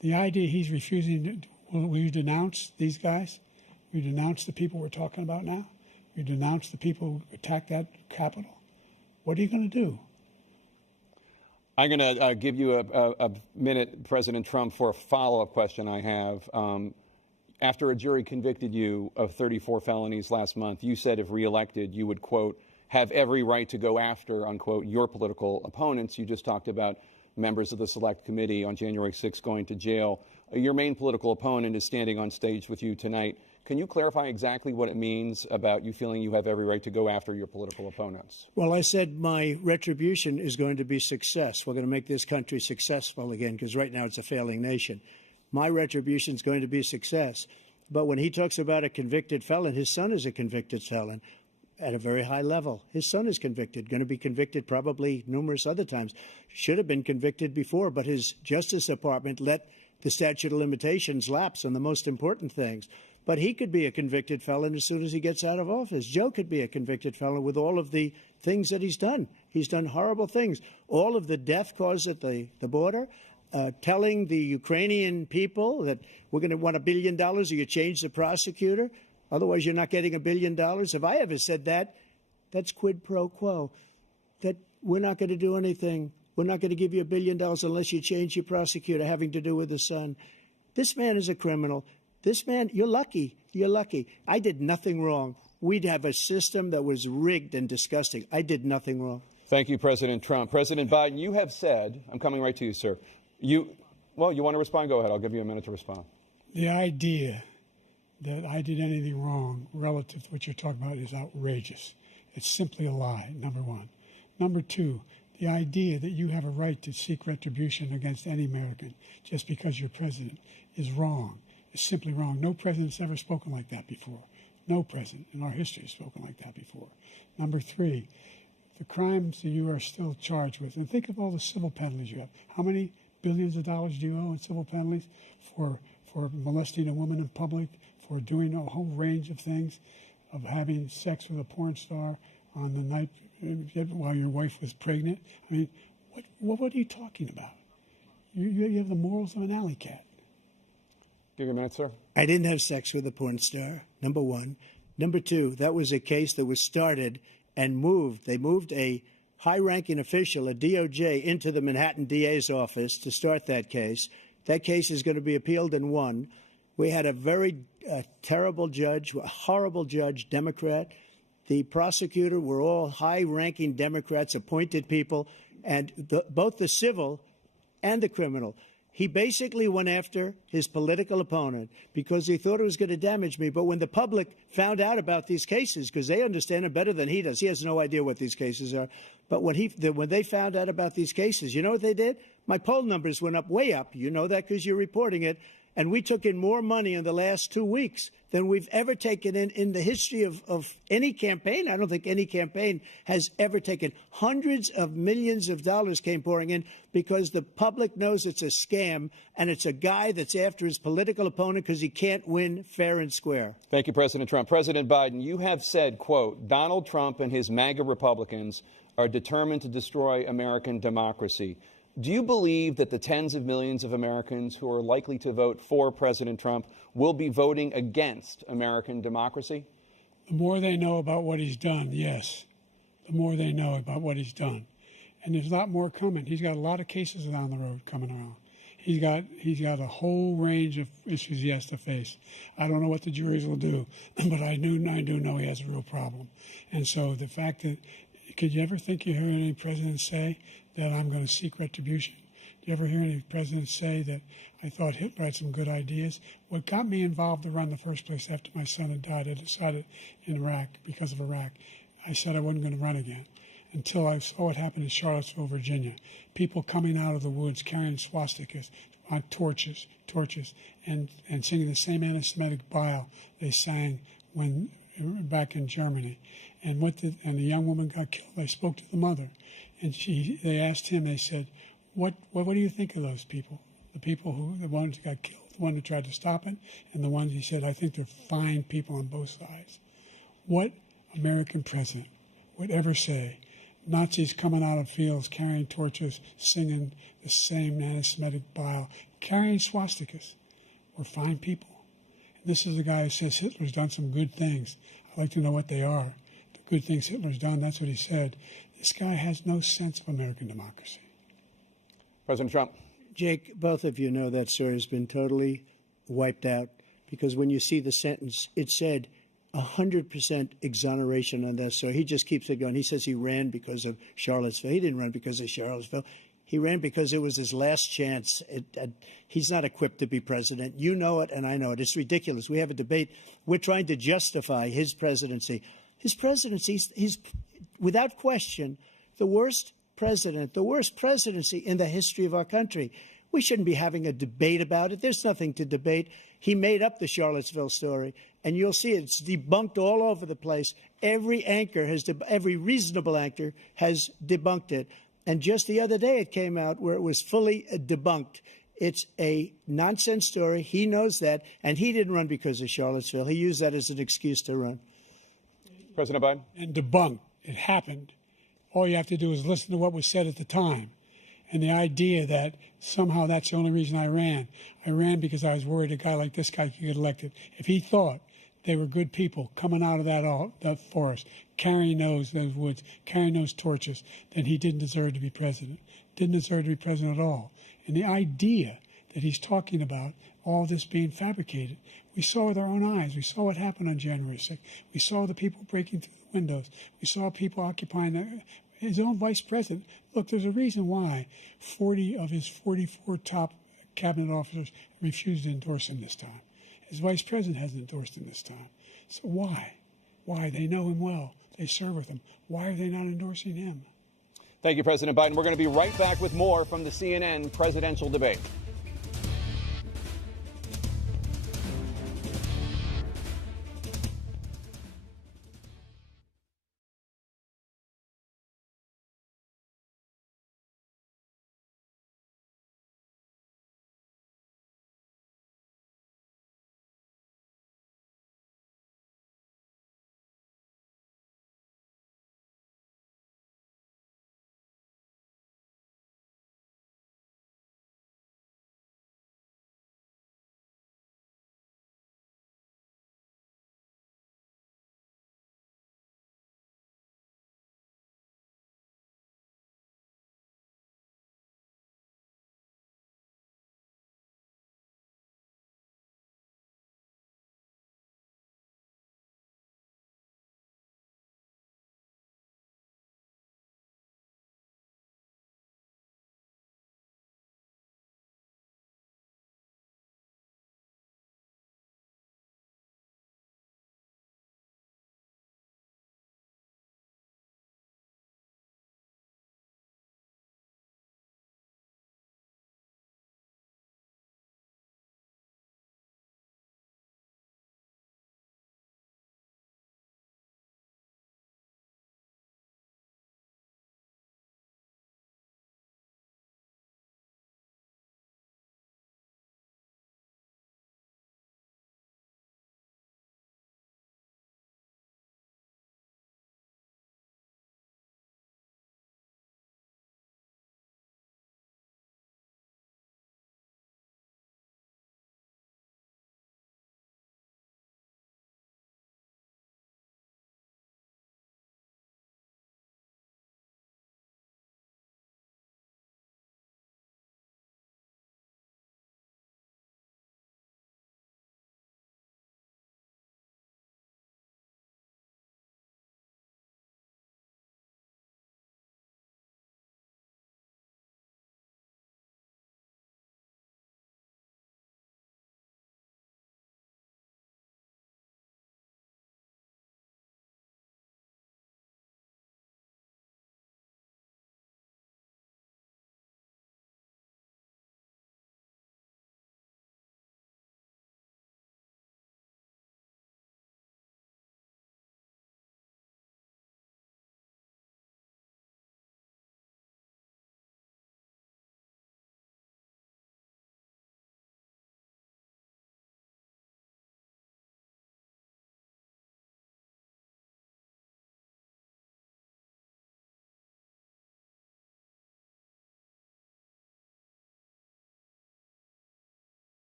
The idea he's refusing, will you denounce these guys? Will you denounce the people we're talking about now? Will you denounce the people who attacked that Capitol? What are you going to do? I'm going to give you a minute, President Trump, for a follow-up question I have. After a jury convicted you of 34 felonies last month, you said if reelected, you would, quote, have every right to go after, unquote, your political opponents. You just talked about members of the Select Committee on January 6th going to jail. Your main political opponent is standing on stage with you tonight. Can you clarify exactly what it means about you feeling you have every right to go after your political opponents? Well, I said my retribution is going to be success. We're going to make this country successful again, because right now it's a failing nation. My retribution is going to be success. But when he talks about a convicted felon, his son is a convicted felon at a very high level. His son is convicted, going to be convicted probably numerous other times. Should have been convicted before, but his Justice Department let the statute of limitations lapse on the most important things. But he could be a convicted felon as soon as he gets out of office. Joe could be a convicted felon with all of the things that he's done. He's done horrible things. All of the death caused at the border, telling the Ukrainian people that we're going to want $1 billion or you change the prosecutor. Otherwise, you're not getting $1 billion. If I ever said that, that's quid pro quo, that we're not going to do anything. We're not going to give you $1 billion unless you change your prosecutor having to do with the son. This man is a criminal. This man, you're lucky. You're lucky. I did nothing wrong. We'd have a system that was rigged and disgusting. I did nothing wrong. Thank you, President Trump. President Biden, you have said, I'm coming right to you, sir. You want to respond? Go ahead. I'll give you a minute to respond. The idea that I did anything wrong relative to what you're talking about is outrageous. It's simply a lie, number one. Number two, the idea that you have a right to seek retribution against any American just because you're president is wrong. It's simply wrong. No president's ever spoken like that before. No president in our history has spoken like that before. Number three, the crimes that you are still charged with, and think of all the civil penalties you have. How many billions of dollars do you owe in civil penalties for molesting a woman in public, for doing a whole range of things, of having sex with a porn star on the night while your wife was pregnant? I mean, what are you talking about? You have the morals of an alley cat. Give you a minute, sir. I didn't have sex with a porn star, number one. Number two, that was a case that was started and moved. They moved a high-ranking official, a DOJ, into the Manhattan DA's office to start that case. That case is going to be appealed and won. We had a very terrible judge, a horrible judge, Democrat. The prosecutor were all high-ranking Democrats, appointed people, and both the civil and the criminal. He basically went after his political opponent because he thought it was going to damage me. But when the public found out about these cases, because they understand it better than he does, he has no idea what these cases are. But when they found out about these cases, you know what they did? My poll numbers went up, way up. You know that because you're reporting it. And we took in more money in the last 2 weeks than we've ever taken in the history of any campaign. I don't think any campaign has ever taken. Hundreds of millions of dollars came pouring in because the public knows it's a scam, and it's a guy that's after his political opponent because he can't win fair and square. Thank you, President Trump. President Biden, you have said, quote, Donald Trump and his MAGA Republicans are determined to destroy American democracy. Do you believe that the tens of millions of Americans who are likely to vote for President Trump will be voting against American democracy? The more they know about what he's done, yes. The more they know about what he's done. And there's a lot more coming. He's got a lot of cases down the road coming around. He's got a whole range of issues he has to face. I don't know what the juries will do, but I do know he has a real problem. And so the fact that, could you ever think you hear any president say that I'm going to seek retribution? Do you ever hear any president say that I thought Hitler had some good ideas? What got me involved to run in the first place after my son had died, I decided in Iraq, because of Iraq, I said I wasn't going to run again until I saw what happened in Charlottesville, Virginia. People coming out of the woods carrying swastikas on torches, and singing the same anti-Semitic bile they sang when back in Germany. And the young woman got killed. I spoke to the mother, and they asked him. They said, "What do you think of those people? The ones who got killed, the one who tried to stop it, and the ones," he said, "I think they're fine people on both sides." What American president would ever say, Nazis coming out of fields carrying torches, singing the same anti-Semitic bile, carrying swastikas, were fine people? And this is the guy who says Hitler's done some good things. I'd like to know what they are. The good things Hitler's done, that's what he said. This guy has no sense of American democracy. President Trump. Jake, both of you know that story has been totally wiped out because when you see the sentence, it said, 100% exoneration on this. So he just keeps it going. He says he ran because of Charlottesville. He didn't run because of Charlottesville. He ran because it was his last chance. He's not equipped to be president. You know it, and I know it. It's ridiculous. We have a debate. We're trying to justify his presidency. His presidency, he's without question the worst president, the worst presidency in the history of our country. We shouldn't be having a debate about it. There's nothing to debate. He made up the Charlottesville story, and you'll see it's debunked all over the place. Every reasonable anchor has debunked it. And just the other day it came out where it was fully debunked. It's a nonsense story. He knows that, and he didn't run because of Charlottesville. He used that as an excuse to run. President Biden? And debunked. It happened. All you have to do is listen to what was said at the time. And the idea that somehow that's the only reason I ran because I was worried a guy like this guy could get elected. If he thought they were good people coming out of that forest, carrying those woods, carrying those torches, then he didn't deserve to be president. Didn't deserve to be president at all. And the idea that he's talking about all this being fabricated, we saw with our own eyes. We saw what happened on January 6th. We saw the people breaking through the windows. We saw people occupying his own vice president. Look, there's a reason why 40 of his 44 top cabinet officers refused to endorse him this time. His vice president hasn't endorsed him this time. So why? Why? They know him well. They serve with him. Why are they not endorsing him? Thank you, President Biden. We're going to be right back with more from the CNN presidential debate.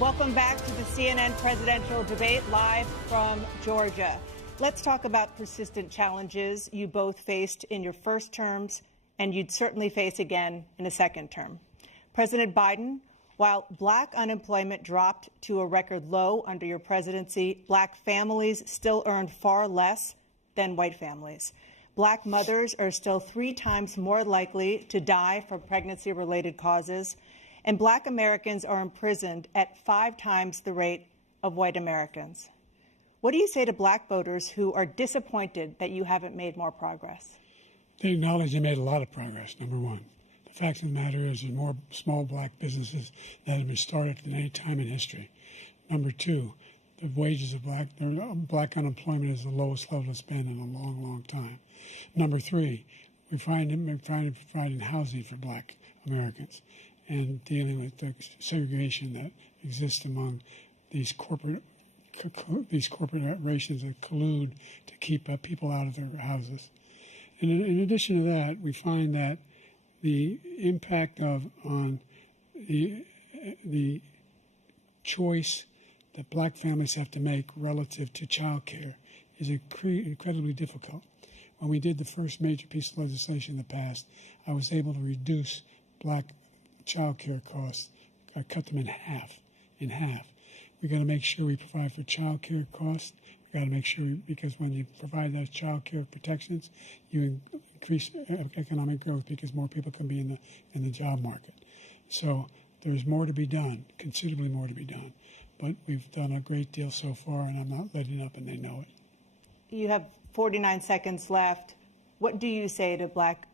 Welcome back to the CNN presidential debate live from Georgia. Let's talk about persistent challenges you both faced in your first terms and you'd certainly face again in a second term. President Biden, while black unemployment dropped to a record low under your presidency, black families still earned far less than white families. Black mothers are still 3 times more likely to die from pregnancy-related causes, and black Americans are imprisoned at 5 times the rate of white Americans. What do you say to black voters who are disappointed that you haven't made more progress? They acknowledge they made a lot of progress, number one. The fact of the matter is there's more small black businesses that have been started than any time in history. Number two, the wages of black unemployment is the lowest level it's been in a long, long time. Number three, we're providing housing for black Americans and dealing with the segregation that exists among these corporations that collude to keep people out of their houses. And in addition to that, we find that the impact on the choice that black families have to make relative to child care is incredibly difficult. When we did the first major piece of legislation in the past, I was able to reduce black child care costs, cut them in half. We've got to make sure we provide for child care costs. We've got to make sure, because when you provide those child care protections, you increase economic growth because more people can be in the job market. So there's more to be done, considerably more to be done. But we've done a great deal so far, and I'm not letting up, and they know it. You have 49 seconds left. What do you say to black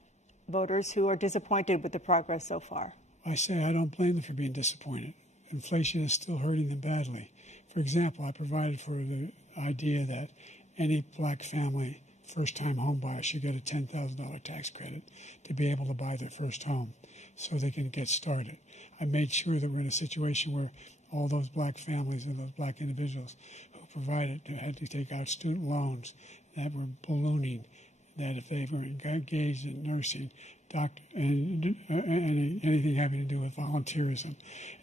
voters who are disappointed with the progress so far? I say I don't blame them for being disappointed. Inflation is still hurting them badly. For example, I provided for the idea that any black family, first-time home buyer, should get a $10,000 tax credit to be able to buy their first home so they can get started. I made sure that we're in a situation where all those black families and those black individuals who had to take out student loans that were ballooning, that if they were engaged in nursing, doctor, and anything having to do with volunteerism,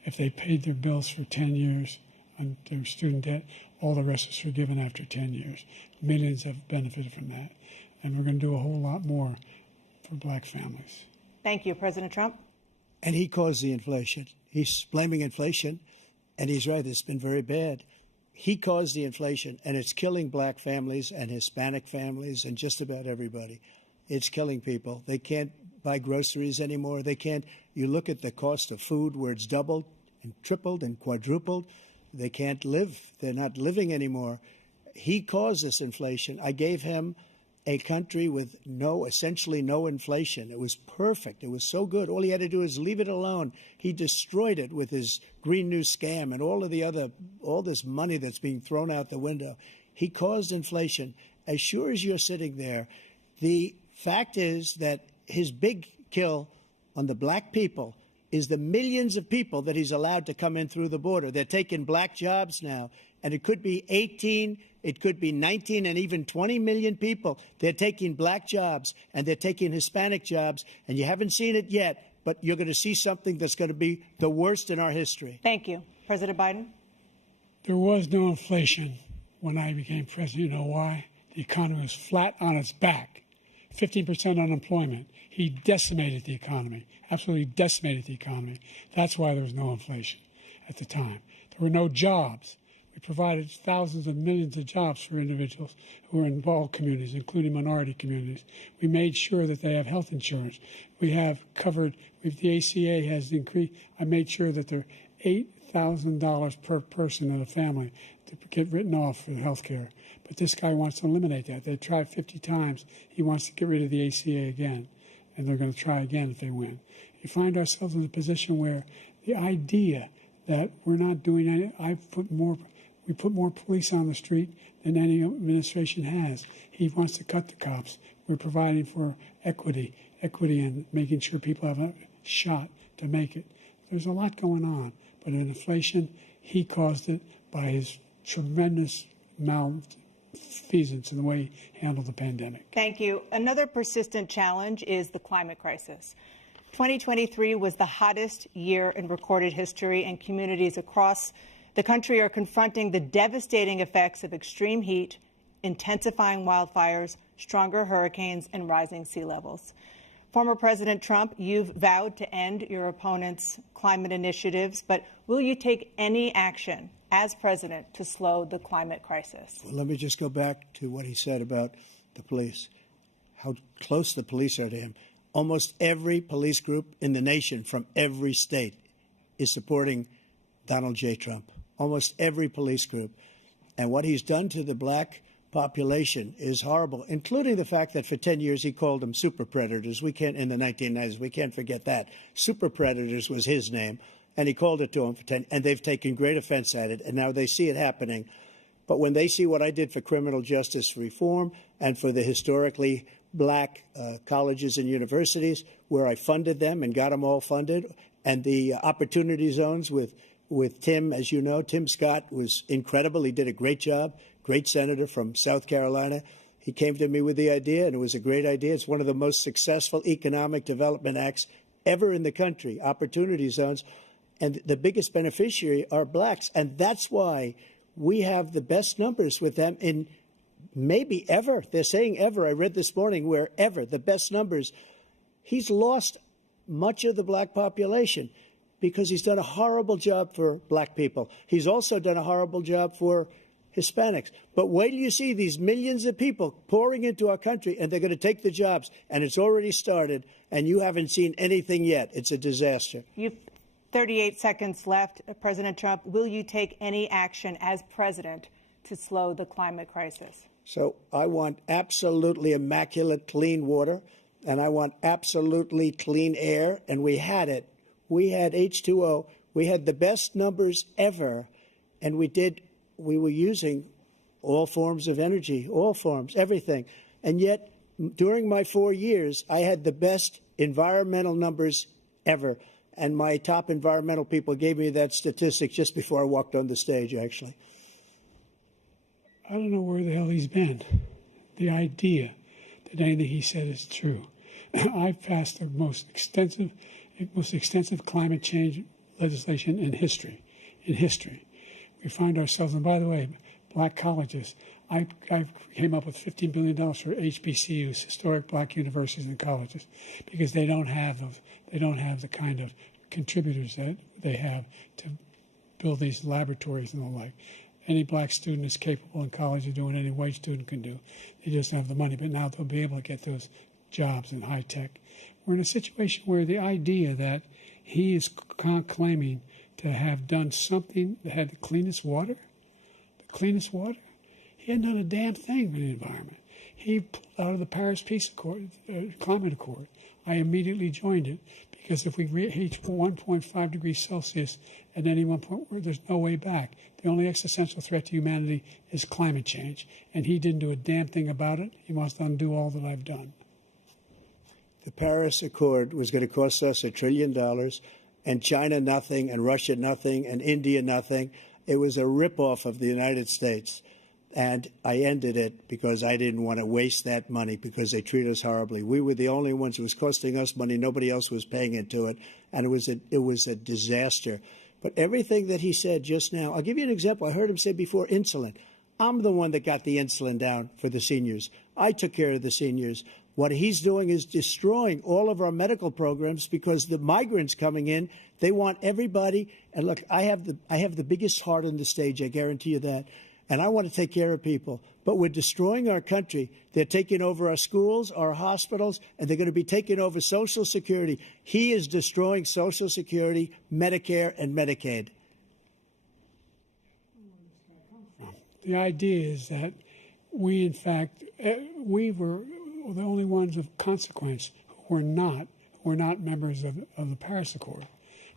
if they paid their bills for 10 years on their student debt, all the rest is forgiven after 10 years. Millions have benefited from that. And we're going to do a whole lot more for black families. Thank you, President Trump. And he caused the inflation. He's blaming inflation, and he's right, it's been very bad. He caused the inflation, and it's killing black families and Hispanic families and just about everybody. It's killing people. They can't buy groceries anymore. They can't. You look at the cost of food where it's doubled and tripled and quadrupled. They can't live. They're not living anymore. He caused this inflation. I gave him a country with essentially no inflation. It was perfect. It was so good. All he had to do is leave it alone. He destroyed it with his Green New Scam and all this money that's being thrown out the window. He caused inflation. As sure as you're sitting there, the fact is that his big kill on the black people is the millions of people that he's allowed to come in through the border. They're taking black jobs now, and it could be 18, it could be 19, and even 20 million people. They're taking black jobs, and they're taking Hispanic jobs, and you haven't seen it yet, but you're going to see something that's going to be the worst in our history. Thank you. President Biden? There was no inflation when I became president. You know why? The economy was flat on its back. 15% unemployment. He decimated the economy, absolutely decimated the economy. That's why there was no inflation at the time. There were no jobs. We provided thousands of millions of jobs for individuals who are in all communities, including minority communities. We made sure that they have health insurance. We have covered, the ACA has increased. I made sure that there are $8,000 per person in a family to get written off for health care. But this guy wants to eliminate that. They tried 50 times. He wants to get rid of the ACA again, and they're going to try again if they win. You find ourselves in a position where the idea that we're not doing any, we put more police on the street than any administration has. He wants to cut the cops. We're providing for equity and making sure people have a shot to make it. There's a lot going on, but in inflation, he caused it by his tremendous malfeasance in the way he handled the pandemic. Thank you. Another persistent challenge is the climate crisis. 2023 was the hottest year in recorded history, and communities across The country are confronting the devastating effects of extreme heat, intensifying wildfires, stronger hurricanes, and rising sea levels. Former President Trump, you've vowed to end your opponent's climate initiatives, but will you take any action as president to slow the climate crisis? Well, let me just go back to what he said about the police, how close the police are to him. Almost every police group in the nation from every state is supporting Donald J. Trump. Almost every police group. And what he's done to the black population is horrible, including the fact that for 10 years he called them super predators. We can't, in the 1990s, we can't forget that. Super predators was his name, and he called it to them for 10, and they've taken great offense at it, and now they see it happening. But when they see what I did for criminal justice reform and for the historically black colleges and universities, where I funded them and got them all funded, and the opportunity zones with Tim, as you know, Tim Scott was incredible. He did a great job. Great senator from South Carolina. He came to me with the idea, and it was a great idea. It's one of the most successful economic development acts ever in the country, opportunity zones. And the biggest beneficiary are blacks. And that's why we have the best numbers with them in maybe ever. They're saying ever. I read this morning where ever, the best numbers. He's lost much of the black population because he's done a horrible job for black people. He's also done a horrible job for Hispanics. But wait till you see these millions of people pouring into our country, and they're going to take the jobs, and it's already started, and you haven't seen anything yet. It's a disaster. You've 38 seconds left. President Trump, will you take any action as president to slow the climate crisis? So I want absolutely immaculate clean water, and I want absolutely clean air, and we had it. We had H2O. We had the best numbers ever, and we were using all forms of energy, all forms, everything. And yet, during my 4 years, I had the best environmental numbers ever. And my top environmental people gave me that statistic just before I walked on the stage, actually. I don't know where the hell he's been. The idea that anything he said is true. I've passed the most extensive climate change legislation in history. We find ourselves, and by the way, black colleges, I came up with $15 billion for HBCUs, historic black universities and colleges, because they don't have the kind of contributors that they have to build these laboratories and the like. Any black student is capable in college of doing any white student can do. They just don't have the money, but now they'll be able to get those jobs in high tech. We're in a situation where the idea that he is claiming to have done something that had the cleanest water. He hadn't done a damn thing in the environment. He pulled out of the Paris Peace Accord, Climate Accord. I immediately joined it because if we reach 1.5 degrees Celsius at any one point, there's no way back. The only existential threat to humanity is climate change, and he didn't do a damn thing about it. He wants to undo all that I've done. The Paris Accord was going to cost us $1 trillion. And China nothing, and Russia nothing, and India nothing. It was a ripoff of the United States. And I ended it because I didn't want to waste that money because they treat us horribly. We were the only ones who was costing us money. Nobody else was paying into it. And it was a disaster. But everything that he said just now, I'll give you an example. I heard him say before insulin. I'm the one that got the insulin down for the seniors. I took care of the seniors. What he's doing is destroying all of our medical programs because the migrants coming in, they want everybody. And look, I have the biggest heart on the stage, I guarantee you that. And I want to take care of people. But we're destroying our country. They're taking over our schools, our hospitals, and they're going to be taking over Social Security. He is destroying Social Security, Medicare, and Medicaid. The idea is that we, in fact, we were the only ones of consequence who were not members of the Paris Accord.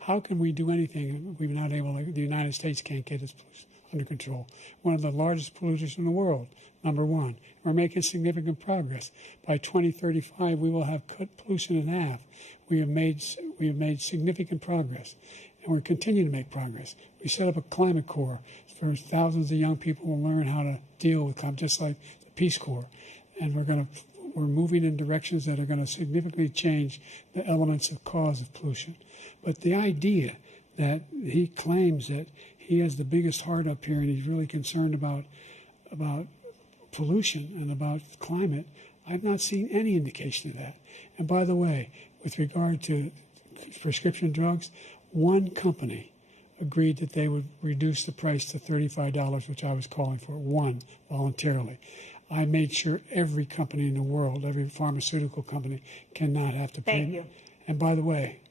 How can we do anything if we're not able to, the United States can't get its pollution under control? One of the largest polluters in the world, number one. We're making significant progress. By 2035, we will have cut pollution in half. We have made significant progress, and we're continuing to make progress. We set up a climate corps for thousands of young people who will learn how to deal with climate, just like the Peace Corps. And we're moving in directions that are going to significantly change the elements of cause of pollution. But the idea that he claims that he has the biggest heart up here, and he's really concerned about pollution and about climate. I've not seen any indication of that. And by the way, with regard to prescription drugs, one company agreed that they would reduce the price to $35, which I was calling for, one, voluntarily. I made sure every company in the world, every pharmaceutical company, cannot have to pay. Thank you. And by the way,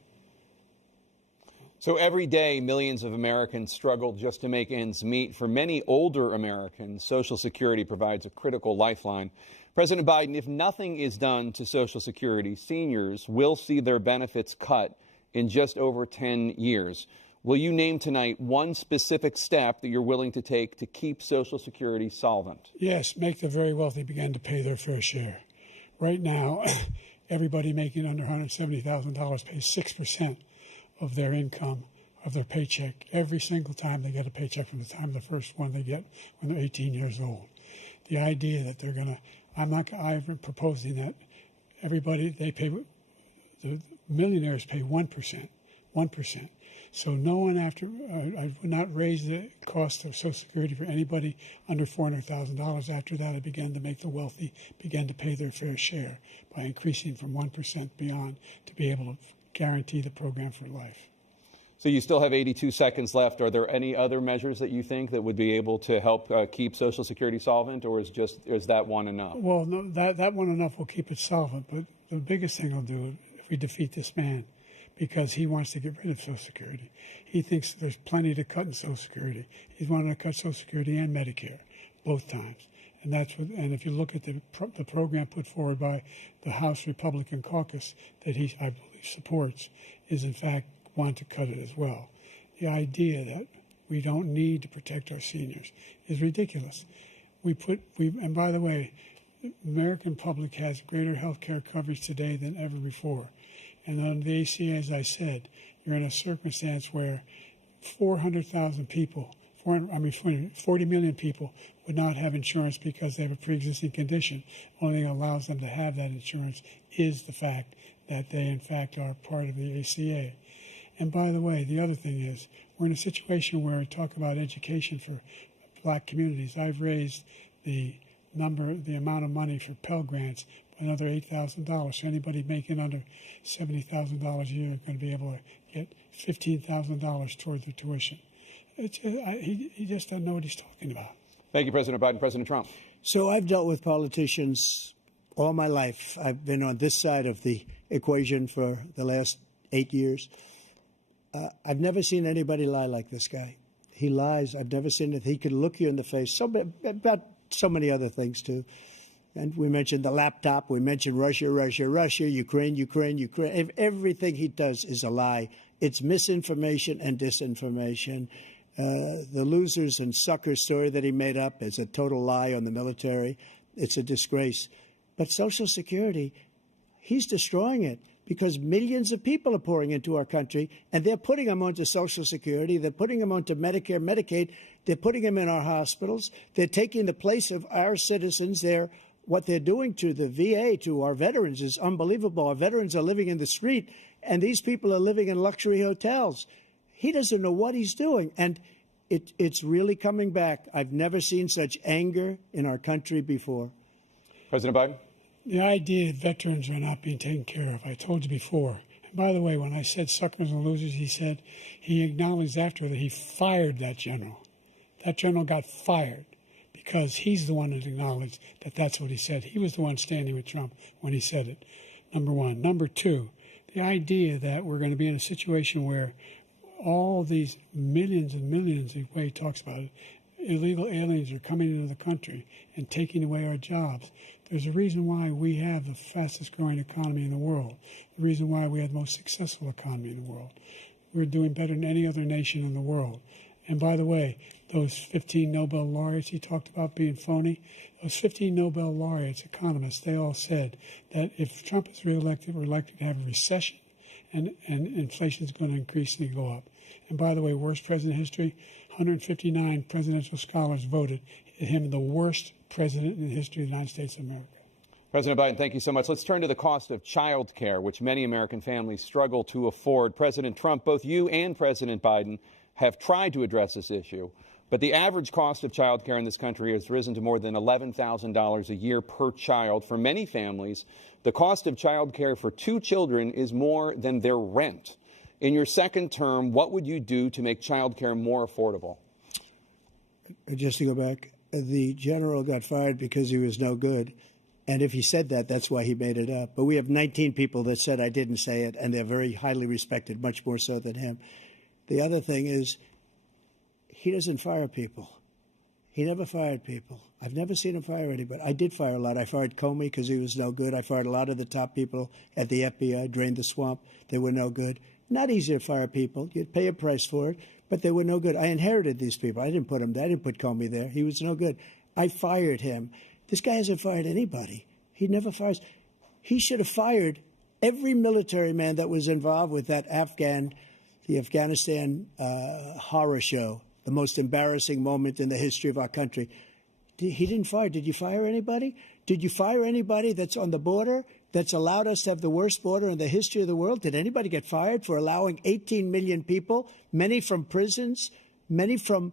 so every day, millions of Americans struggle just to make ends meet. For many older Americans, Social Security provides a critical lifeline. President Biden, if nothing is done to Social Security, seniors will see their benefits cut in just over 10 years. Will you name tonight one specific step that you're willing to take to keep Social Security solvent? yes, make the very wealthy begin to pay their fair share. Right now, everybody making under $170,000 pays 6% of their income, of their paycheck, every single time they get a paycheck from the time the first one they get when they're 18 years old. The idea that they're going to, I've been proposing that everybody, the millionaires pay 1%. So no one I would not raise the cost of Social Security for anybody under $400,000. After that, I began to make the wealthy begin to pay their fair share by increasing from 1% beyond to be able to guarantee the program for life. So you still have 82 seconds left. Are there any other measures that you think that would be able to help keep Social Security solvent, or is that one enough? Well, no, that one enough will keep it solvent, but the biggest thing I'll do if we defeat this man, because he wants to get rid of Social Security. He thinks there's plenty to cut in Social Security. He's wanting to cut Social Security and Medicare, both times. And and if you look at the program put forward by the House Republican caucus that I believe supports, is in fact want to cut it as well. The idea that we don't need to protect our seniors is ridiculous. And by the way, the American public has greater health care coverage today than ever before. And on the ACA, as I said, you're in a circumstance where 400,000 people, 40 million people would not have insurance because they have a pre-existing condition. Only thing that allows them to have that insurance is the fact that they, in fact, are part of the ACA. And by the way, the other thing is, we're in a situation where we talk about education for black communities. I've raised the amount of money for Pell Grants by another $8,000. So anybody making under $70,000 a year is going to be able to get $15,000 toward their tuition. He just doesn't know what he's talking about. Thank you, President Biden. President Trump. So I've dealt with politicians all my life. I've been on this side of the equation for the last 8 years. I've never seen anybody lie like this guy. He lies. I've never seen it. He could look you in the face. About so many other things, too. And we mentioned the laptop. We mentioned Russia, Ukraine. Everything he does is a lie. It's misinformation and disinformation. The losers and suckers story that he made up is a total lie on the military. It's a disgrace. But Social Security, he's destroying it because millions of people are pouring into our country, and they're putting them onto Social Security. They're putting them onto Medicare, Medicaid. They're putting them in our hospitals. They're taking the place of our citizens. What they're doing to the VA, to our veterans, is unbelievable. Our veterans are living in the street, and these people are living in luxury hotels. He doesn't know what he's doing, and it's really coming back. I've never seen such anger in our country before. President Biden? The idea that veterans are not being taken care of, I told you before. And by the way, when I said suckers and losers, he acknowledged after that he fired that general. That general got fired because he's the one that acknowledged that that's what he said. He was the one standing with Trump when he said it, number one. Number two, the idea that we're going to be in a situation where all these millions and millions, the way he talks about it, illegal aliens are coming into the country and taking away our jobs. There's a reason why we have the fastest growing economy in the world, the reason why we have the most successful economy in the world. We're doing better than any other nation in the world. And by the way, those 15 Nobel laureates he talked about being phony, those 15 Nobel laureates, economists, they all said that if Trump is reelected, we're likely to have a recession and inflation is going to increasingly go up. And by the way, worst president in history, 159 presidential scholars voted him the worst president in the history of the United States of America. President Biden, thank you so much. Let's turn to the cost of child care, which many American families struggle to afford. President Trump, both you and President Biden have tried to address this issue. But the average cost of child care in this country has risen to more than $11,000 a year per child. For many families, the cost of child care for 2 children is more than their rent. In your second term, what would you do to make child care more affordable? Just to go back, the general got fired because he was no good. And if he said that, that's why he made it up. But we have 19 people that said I didn't say it, and they're very highly respected, much more so than him. The other thing is, he doesn't fire people. He never fired people. I've never seen him fire anybody. I did fire a lot. I fired Comey because he was no good. I fired a lot of the top people at the FBI, drained the swamp. They were no good. Not easy to fire people. You'd pay a price for it, but they were no good. I inherited these people. I didn't put them there. I didn't put Comey there. He was no good. I fired him. This guy hasn't fired anybody. He never fires. He should have fired every military man that was involved with that the Afghanistan horror show, the most embarrassing moment in the history of our country. He didn't fire. Did you fire anybody? Did you fire anybody that's on the border that's allowed us to have the worst border in the history of the world? Did anybody get fired for allowing 18 million people, many from prisons, many from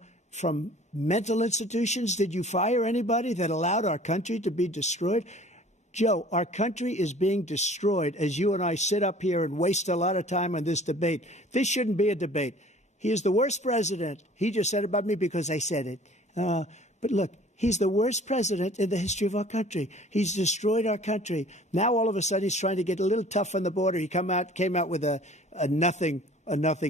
mental institutions? Did you fire anybody that allowed our country to be destroyed? Joe, our country is being destroyed as you and I sit up here and waste a lot of time on this debate. This shouldn't be a debate. He is the worst president. He just said about me because I said it. But look, he's the worst president in the history of our country. He's destroyed our country. Now all of a sudden he's trying to get a little tough on the border. He came out with a nothing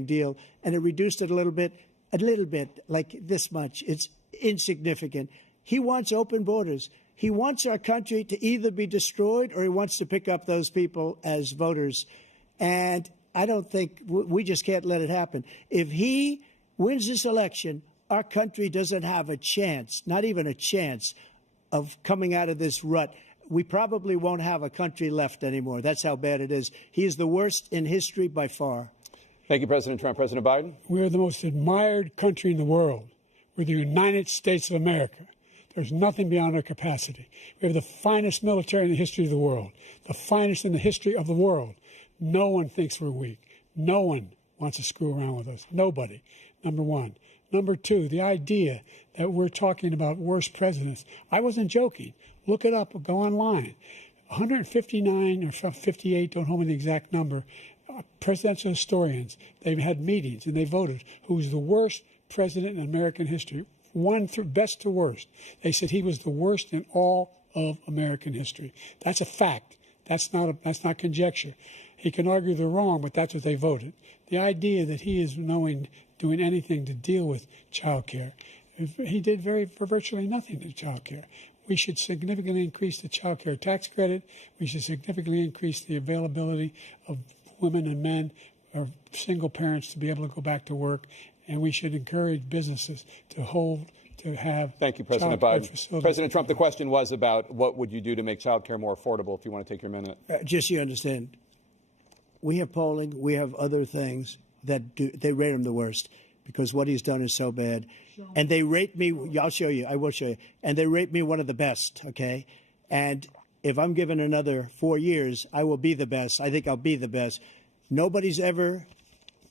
deal, and it reduced it a little bit, like this much. It's insignificant. He wants open borders. He wants our country to either be destroyed or he wants to pick up those people as voters. And I don't think we just can't let it happen. If he wins this election, our country doesn't have a chance, not even a chance, of coming out of this rut. We probably won't have a country left anymore. That's how bad it is. He is the worst in history by far. Thank you, President Trump. President Biden? We are the most admired country in the world. We're the United States of America. There's nothing beyond our capacity. We have the finest military in the history of the world, the finest in the history of the world. No one thinks we're weak. No one wants to screw around with us. Nobody, number one. Number two, the idea that we're talking about worst presidents. I wasn't joking. Look it up or go online. 159 or 58, don't hold me the exact number, presidential historians, they've had meetings and they voted who's the worst president in American history. One through best to worst. They said he was the worst in all of American history. That's a fact. That's not conjecture. He can argue they're wrong, but that's what they voted. The idea that he is doing anything to deal with child care, he did virtually nothing to child care. We should significantly increase the child care tax credit. We should significantly increase the availability of women and men or single parents to be able to go back to work. And we should encourage businesses to have. Thank you, President Biden. President Trump, the question was about what would you do to make child care more affordable, if you want to take your minute. Just so you understand, we have polling, we have other things that they rate him the worst because what he's done is so bad. And they rate me, I'll show you, I will show you, and they rate me one of the best, okay? And if I'm given another 4 years, I will be the best. I think I'll be the best. Nobody's ever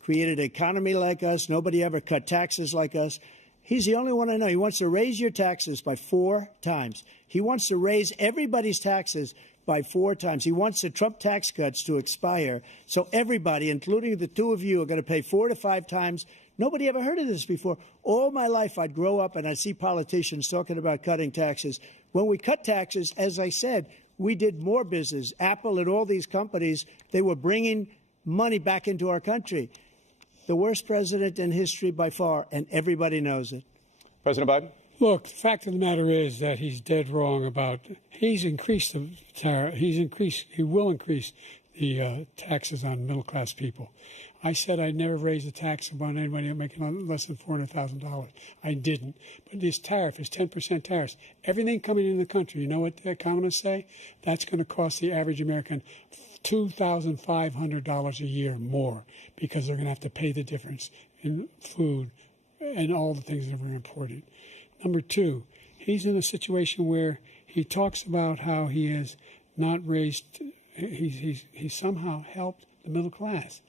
created an economy like us. Nobody ever cut taxes like us. He's the only one I know. He wants to raise your taxes by 4 times. He wants to raise everybody's taxes by 4 times. He wants the Trump tax cuts to expire. So everybody, including the two of you, are going to pay 4 to 5 times. Nobody ever heard of this before. All my life, I'd grow up and I'd see politicians talking about cutting taxes. When we cut taxes, as I said, we did more business. Apple and all these companies, they were bringing money back into our country. The worst president in history by far, and everybody knows it. President Biden? Look, the fact of the matter is that he's dead wrong about, he's increased the tariff, he will increase the taxes on middle-class people. I said I'd never raise the tax on anybody making less than $400,000. I didn't. But this tariff is 10% tariffs. Everything coming in the country, you know what the economists say? That's going to cost the average American $2,500 a year more because they're going to have to pay the difference in food and all the things that are important. Number two, he's in a situation where he talks about how he has not raised, he's somehow helped the middle class.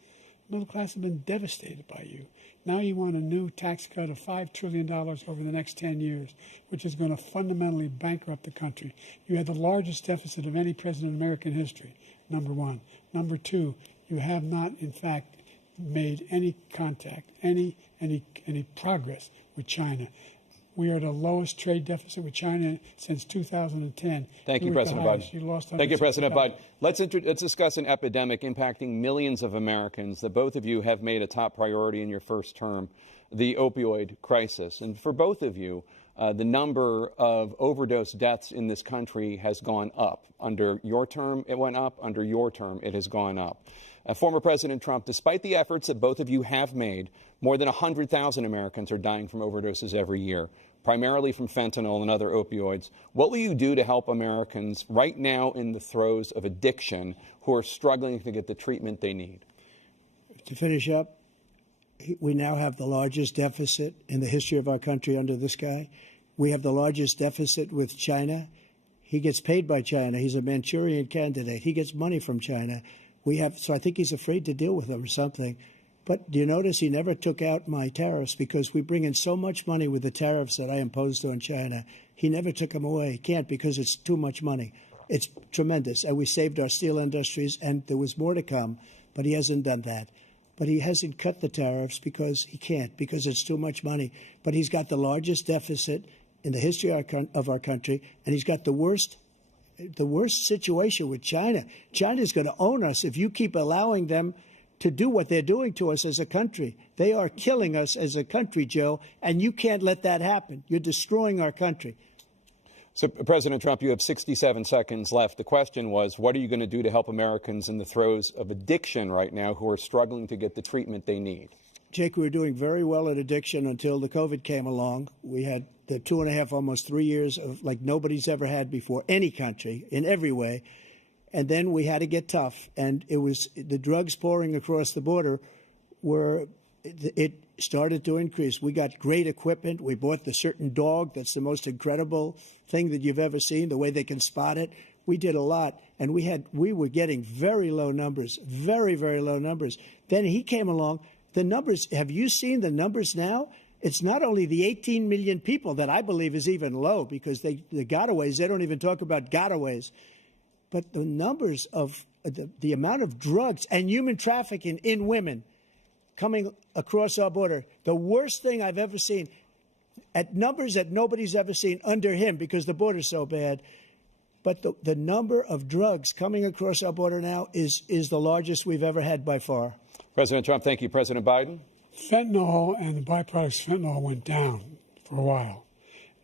Middle class have been devastated by you. Now you want a new tax cut of $5 trillion over the next 10 years, which is going to fundamentally bankrupt the country. You had the largest deficit of any president in American history, number one. Number two, you have not, in fact, made any contact, any progress with China. We are the lowest trade deficit with China since 2010. Thank you, President Biden. Thank you, President Biden. Let's discuss an epidemic impacting millions of Americans that both of you have made a top priority in your first term, the opioid crisis. And for both of you, the number of overdose deaths in this country has gone up. Under your term, it went up. Under your term, it has gone up. Former President Trump, despite the efforts that both of you have made, more than 100,000 Americans are dying from overdoses every year, primarily from fentanyl and other opioids. What will you do to help Americans right now in the throes of addiction who are struggling to get the treatment they need? To finish up, we now have the largest deficit in the history of our country under this guy. We have the largest deficit with China. He gets paid by China. He's a Manchurian candidate. He gets money from China. So I think he's afraid to deal with them or something. But do you notice he never took out my tariffs because we bring in so much money with the tariffs that I imposed on China. He never took them away. He can't because it's too much money. It's tremendous. And we saved our steel industries, and there was more to come, but he hasn't done that. But he hasn't cut the tariffs because he can't, because it's too much money. But he's got the largest deficit in the history of our country, and he's got the worst situation with China. China's going to own us if you keep allowing them to do what they're doing to us as a country. They are killing us as a country, Joe, and you can't let that happen. You're destroying our country. So, President Trump, you have 67 seconds left. The question was, what are you going to do to help Americans in the throes of addiction right now who are struggling to get the treatment they need? Jake, we were doing very well at addiction until the COVID came along. We had the 2.5, almost 3 years of like nobody's ever had before, any country, in every way. And then we had to get tough. And it was the drugs pouring across the border it started to increase. We got great equipment. We bought the certain dog that's the most incredible thing that you've ever seen, the way they can spot it. We did a lot, and we were getting very low numbers, very, very low numbers. Then he came along. The numbers, have you seen the numbers now? It's not only the 18 million people that I believe is even low because the gotaways, they don't even talk about gotaways. But the numbers of the amount of drugs and human trafficking in women coming across our border, the worst thing I've ever seen, at numbers that nobody's ever seen under him because the border's so bad. But the number of drugs coming across our border now is the largest we've ever had by far. President Trump, thank you. President Biden? Fentanyl and the byproducts of fentanyl went down for a while.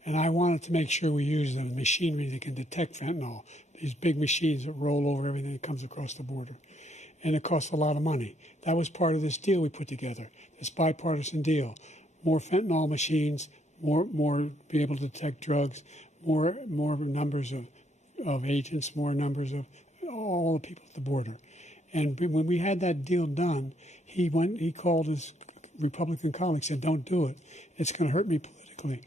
And I wanted to make sure we use the machinery that can detect fentanyl, these big machines that roll over everything that comes across the border. And it costs a lot of money. That was part of this deal we put together, this bipartisan deal. More fentanyl machines, more be able to detect drugs, more numbers of agents, more numbers of all the people at the border. And when we had that deal done, he called his Republican colleagues, said, don't do it. It's going to hurt me politically.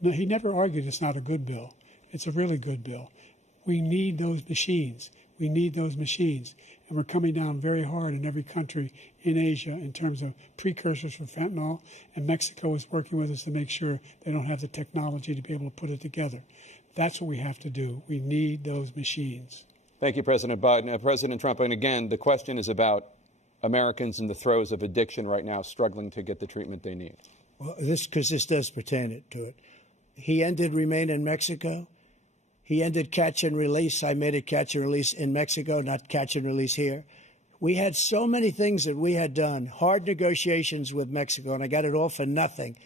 No, he never argued it's not a good bill. It's a really good bill. We need those machines. We need those machines. And we're coming down very hard in every country in Asia in terms of precursors for fentanyl. And Mexico is working with us to make sure they don't have the technology to be able to put it together. That's what we have to do. We need those machines. Thank you, President Biden. President Trump, and again, the question is about Americans in the throes of addiction right now struggling to get the treatment they need. Well, this does pertain to it. He ended Remain in Mexico. He ended catch and release. I made it catch and release in Mexico, not catch and release here. We had so many things that we had done, hard negotiations with Mexico, and I got it all for nothing.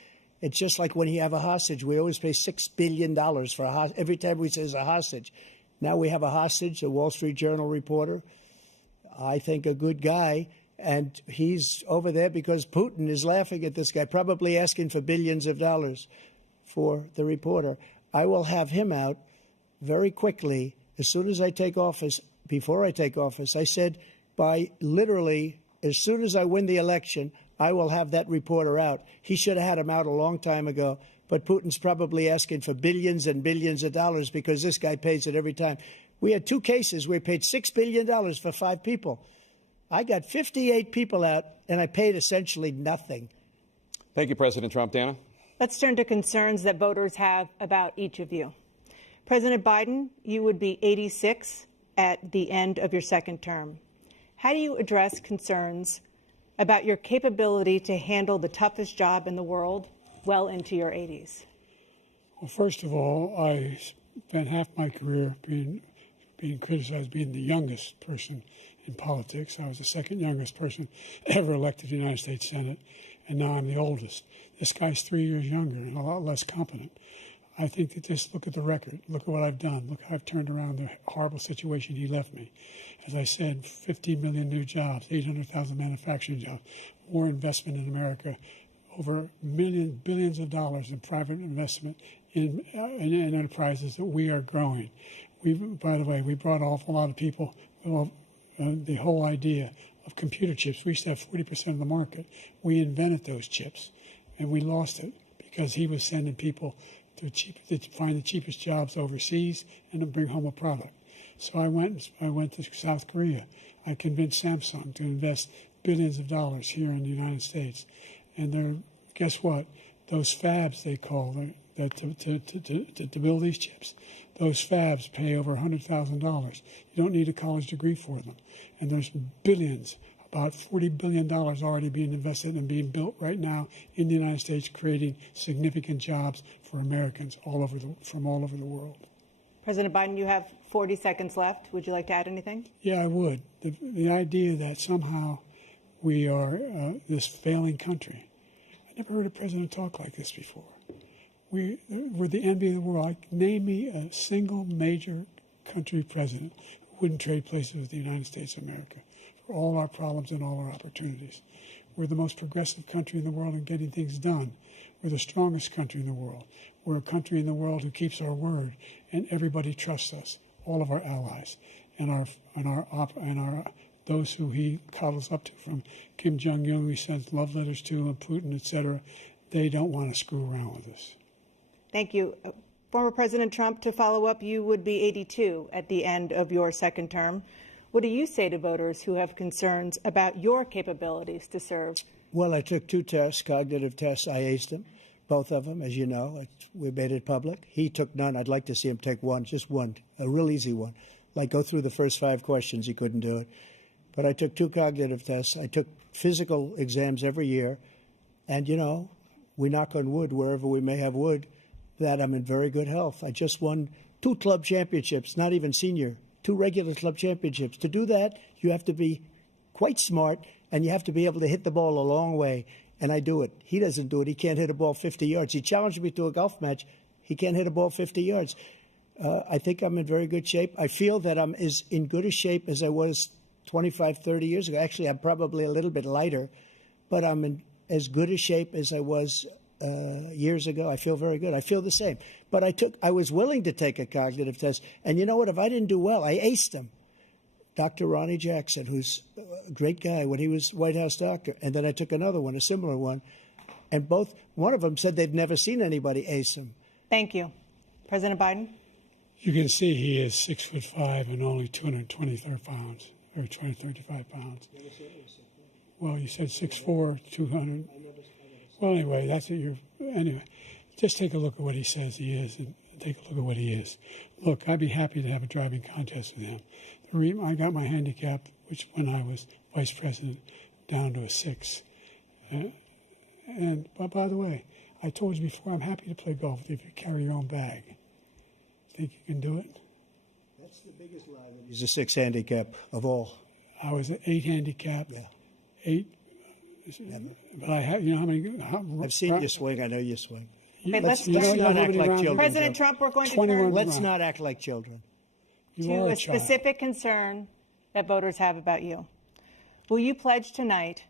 It's just like when you have a hostage. We always pay $6 billion for a hostage. Every time we say it's a hostage. Now we have a hostage, a Wall Street Journal reporter, I think a good guy, and he's over there because Putin is laughing at this guy, probably asking for billions of dollars for the reporter. I will have him out very quickly as soon as I take office. Before I take office, I said by literally as soon as I win the election, I will have that reporter out. He should have had him out a long time ago. But Putin's probably asking for billions and billions of dollars because this guy pays it every time. We had two cases where we paid $6 billion for 5 people. I got 58 people out, and I paid essentially nothing. Thank you, President Trump. Dana? Let's turn to concerns that voters have about each of you. President Biden, you would be 86 at the end of your second term. How do you address concerns about your capability to handle the toughest job in the world well into your 80s? Well, first of all, I spent half my career being criticized being the youngest person in politics. I was the second youngest person ever elected to the United States Senate, and now I'm the oldest. This guy's 3 years younger and a lot less competent. I think that just look at the record. Look at what I've done. Look how I've turned around the horrible situation he left me. As I said, 15 million new jobs, 800,000 manufacturing jobs, more investment in America, over billions of dollars in private investment in enterprises that we are growing. By the way, we brought an awful lot of people. The whole idea of computer chips, we used to have 40% of the market. We invented those chips, and we lost it because he was sending people to find the cheapest jobs overseas and to bring home a product. So I went to South Korea. I convinced Samsung to invest billions of dollars here in the United States. And guess what? Those fabs, they call them, to build these chips, those fabs pay over $100,000. You don't need a college degree for them. And there's billions, about $40 billion already being invested and being built right now in the United States, creating significant jobs for Americans from all over the world. President Biden, you have 40 seconds left. Would you like to add anything? Yeah, I would. The idea that somehow we are this failing country. I never heard a president talk like this before. We're the envy of the world. Name me a single major country president who wouldn't trade places with the United States of America for all our problems and all our opportunities. We're the most progressive country in the world in getting things done. We're the strongest country in the world. We're a country in the world who keeps our word, and everybody trusts us, all of our allies, and those who he coddles up to, from Kim Jong-un, he sends love letters to, and Putin, etc. They don't want to screw around with us. Thank you. Former President Trump, to follow up, you would be 82 at the end of your second term. What do you say to voters who have concerns about your capabilities to serve? Well, I took 2 tests, cognitive tests. I aced them, both of them, as you know. We made it public. He took none. I'd like to see him take one, just one, a real easy one. Like go through the first 5 questions. He couldn't do it. But I took 2 cognitive tests. I took physical exams every year. And, you know, we knock on wood wherever we may have wood, that I'm in very good health. I just won 2 club championships, not even senior, 2 regular club championships. To do that, you have to be quite smart, and you have to be able to hit the ball a long way. And I do it. He doesn't do it. He can't hit a ball 50 yards. He challenged me to a golf match. He can't hit a ball 50 yards. I think I'm in very good shape. I feel that I'm as in good a shape as I was 25, 30 years ago. Actually, I'm probably a little bit lighter, but I'm in as good a shape as I was years ago. I feel very good. I feel the same. But I was willing to take a cognitive test. And you know what? If I didn't do well, I aced them. Dr. Ronnie Jackson, who's a great guy when he was White House doctor. And then I took another one, a similar one. And one of them said they've never seen anybody ace them. Thank you. President Biden? You can see he is 6'5" and only 223 pounds, or 235 pounds. Well, you said 6'4", 200. Well, anyway, that's what anyway, just take a look at what he says he is, and take a look at what he is. Look, I'd be happy to have a driving contest with him. I got my handicap, which when I was vice president, down to a 6. But by the way, I told you before, I'm happy to play golf if you carry your own bag. Think you can do it? That's the biggest lie. He's a 6 handicap of all. I was an 8 handicap. Yeah. 8. But I have, you know how many? I've seen you swing. I know you swing. Okay, let's not act like children. President Trump, we're going to turn Let's not act like children. to a specific concern that voters have about you. Will you pledge tonight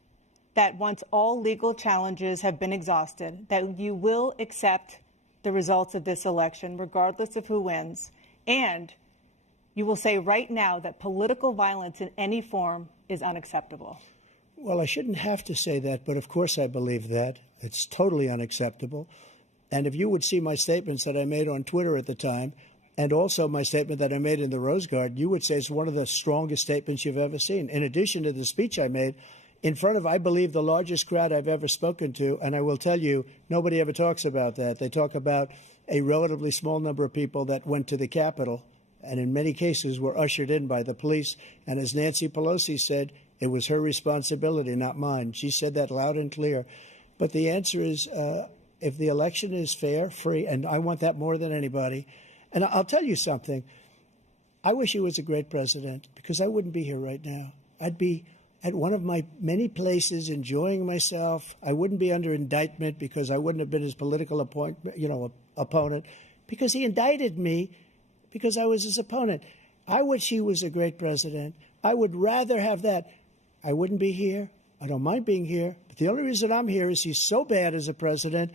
that once all legal challenges have been exhausted, that you will accept the results of this election, regardless of who wins, and you will say right now that political violence in any form is unacceptable? Well, I shouldn't have to say that, but of course I believe that. It's totally unacceptable. And if you would see my statements that I made on Twitter at the time, And also my statement that I made in the Rose Garden, you would say is one of the strongest statements you've ever seen. In addition to the speech I made in front of, I believe, the largest crowd I've ever spoken to. And I will tell you, nobody ever talks about that. They talk about a relatively small number of people that went to the Capitol and in many cases were ushered in by the police. And as Nancy Pelosi said, it was her responsibility, not mine. She said that loud and clear. But the answer is, if the election is fair, free, and I want that more than anybody. And I'll tell you something. I wish he was a great president because I wouldn't be here right now. I'd be at one of my many places enjoying myself. I wouldn't be under indictment because I wouldn't have been his political opponent because he indicted me because I was his opponent. I wish he was a great president. I would rather have that. I wouldn't be here. I don't mind being here. But the only reason I'm here is he's so bad as a president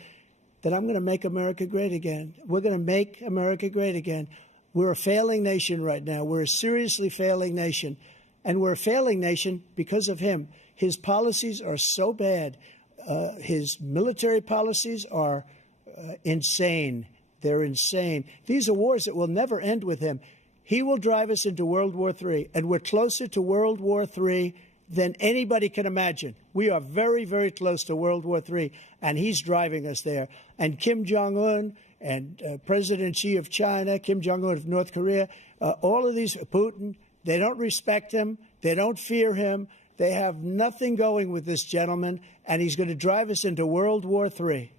that I'm going to make America great again. We're going to make America great again. We're a failing nation right now. We're a seriously failing nation. And we're a failing nation because of him. His policies are so bad. His military policies are insane. They're insane. These are wars that will never end with him. He will drive us into World War III, and we're closer to World War III than anybody can imagine. We are very, very close to World War III, and he's driving us there. And Kim Jong-un and President Xi of China, Kim Jong-un of North Korea, all of these, Putin, they don't respect him. They don't fear him. They have nothing going with this gentleman, and he's going to drive us into World War III.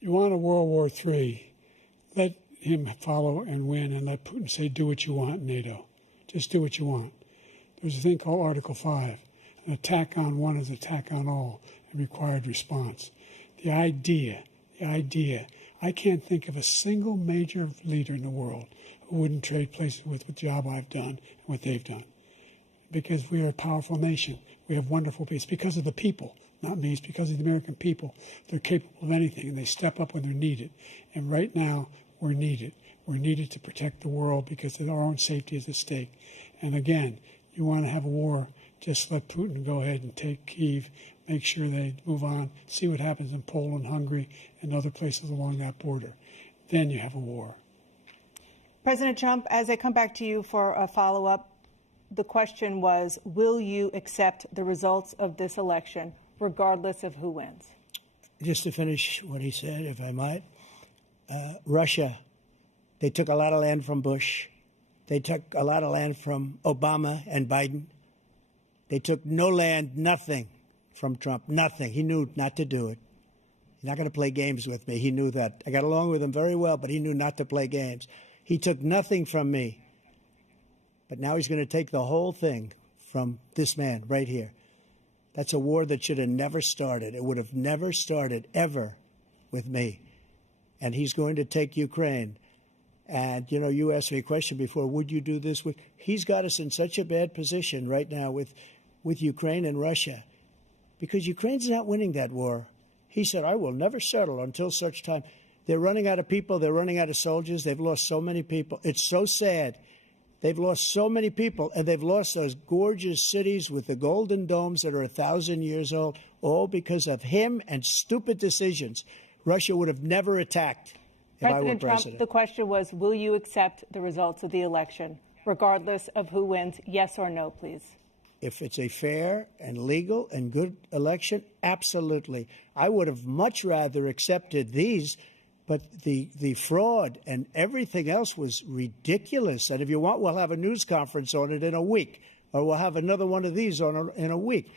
You want a World War III, let him follow and win, and let Putin say, do what you want, NATO. Just do what you want. There's a thing called Article 5. An attack on one is an attack on all, and required response. The idea, I can't think of a single major leader in the world who wouldn't trade places with the job I've done and what they've done. Because we are a powerful nation. We have wonderful people. It's because of the people, not me. It's because of the American people. They're capable of anything, and they step up when they're needed. And right now, we're needed. We're needed to protect the world because our own safety is at stake. And again, you want to have a war, just let Putin go ahead and take Kyiv, make sure they move on, see what happens in Poland, Hungary, and other places along that border. Then you have a war. President Trump, as I come back to you for a follow-up, the question was, will you accept the results of this election, regardless of who wins? Just to finish what he said, if I might, Russia, they took a lot of land from Bush. They took a lot of land from Obama and Biden. They took no land, nothing from Trump, nothing. He knew not to do it. He's not going to play games with me. He knew that. I got along with him very well, but he knew not to play games. He took nothing from me. But now he's going to take the whole thing from this man right here. That's a war that should have never started. It would have never started ever with me. And he's going to take Ukraine. And, you know, you asked me a question before, would you do this? He's got us in such a bad position right now with Ukraine and Russia because Ukraine's not winning that war. He said, I will never settle until such time. They're running out of people. They're running out of soldiers. They've lost so many people. It's so sad. They've lost so many people, and they've lost those gorgeous cities with the golden domes that are 1,000 years old, all because of him and stupid decisions. Russia would have never attacked if I were president. President Trump, the question was, will you accept the results of the election, regardless of who wins? Yes or no, please. If it's a fair and legal and good election, absolutely. I would have much rather accepted these, but the fraud and everything else was ridiculous. And if you want, we'll have a news conference on it in a week, or we'll have another one of these in a week.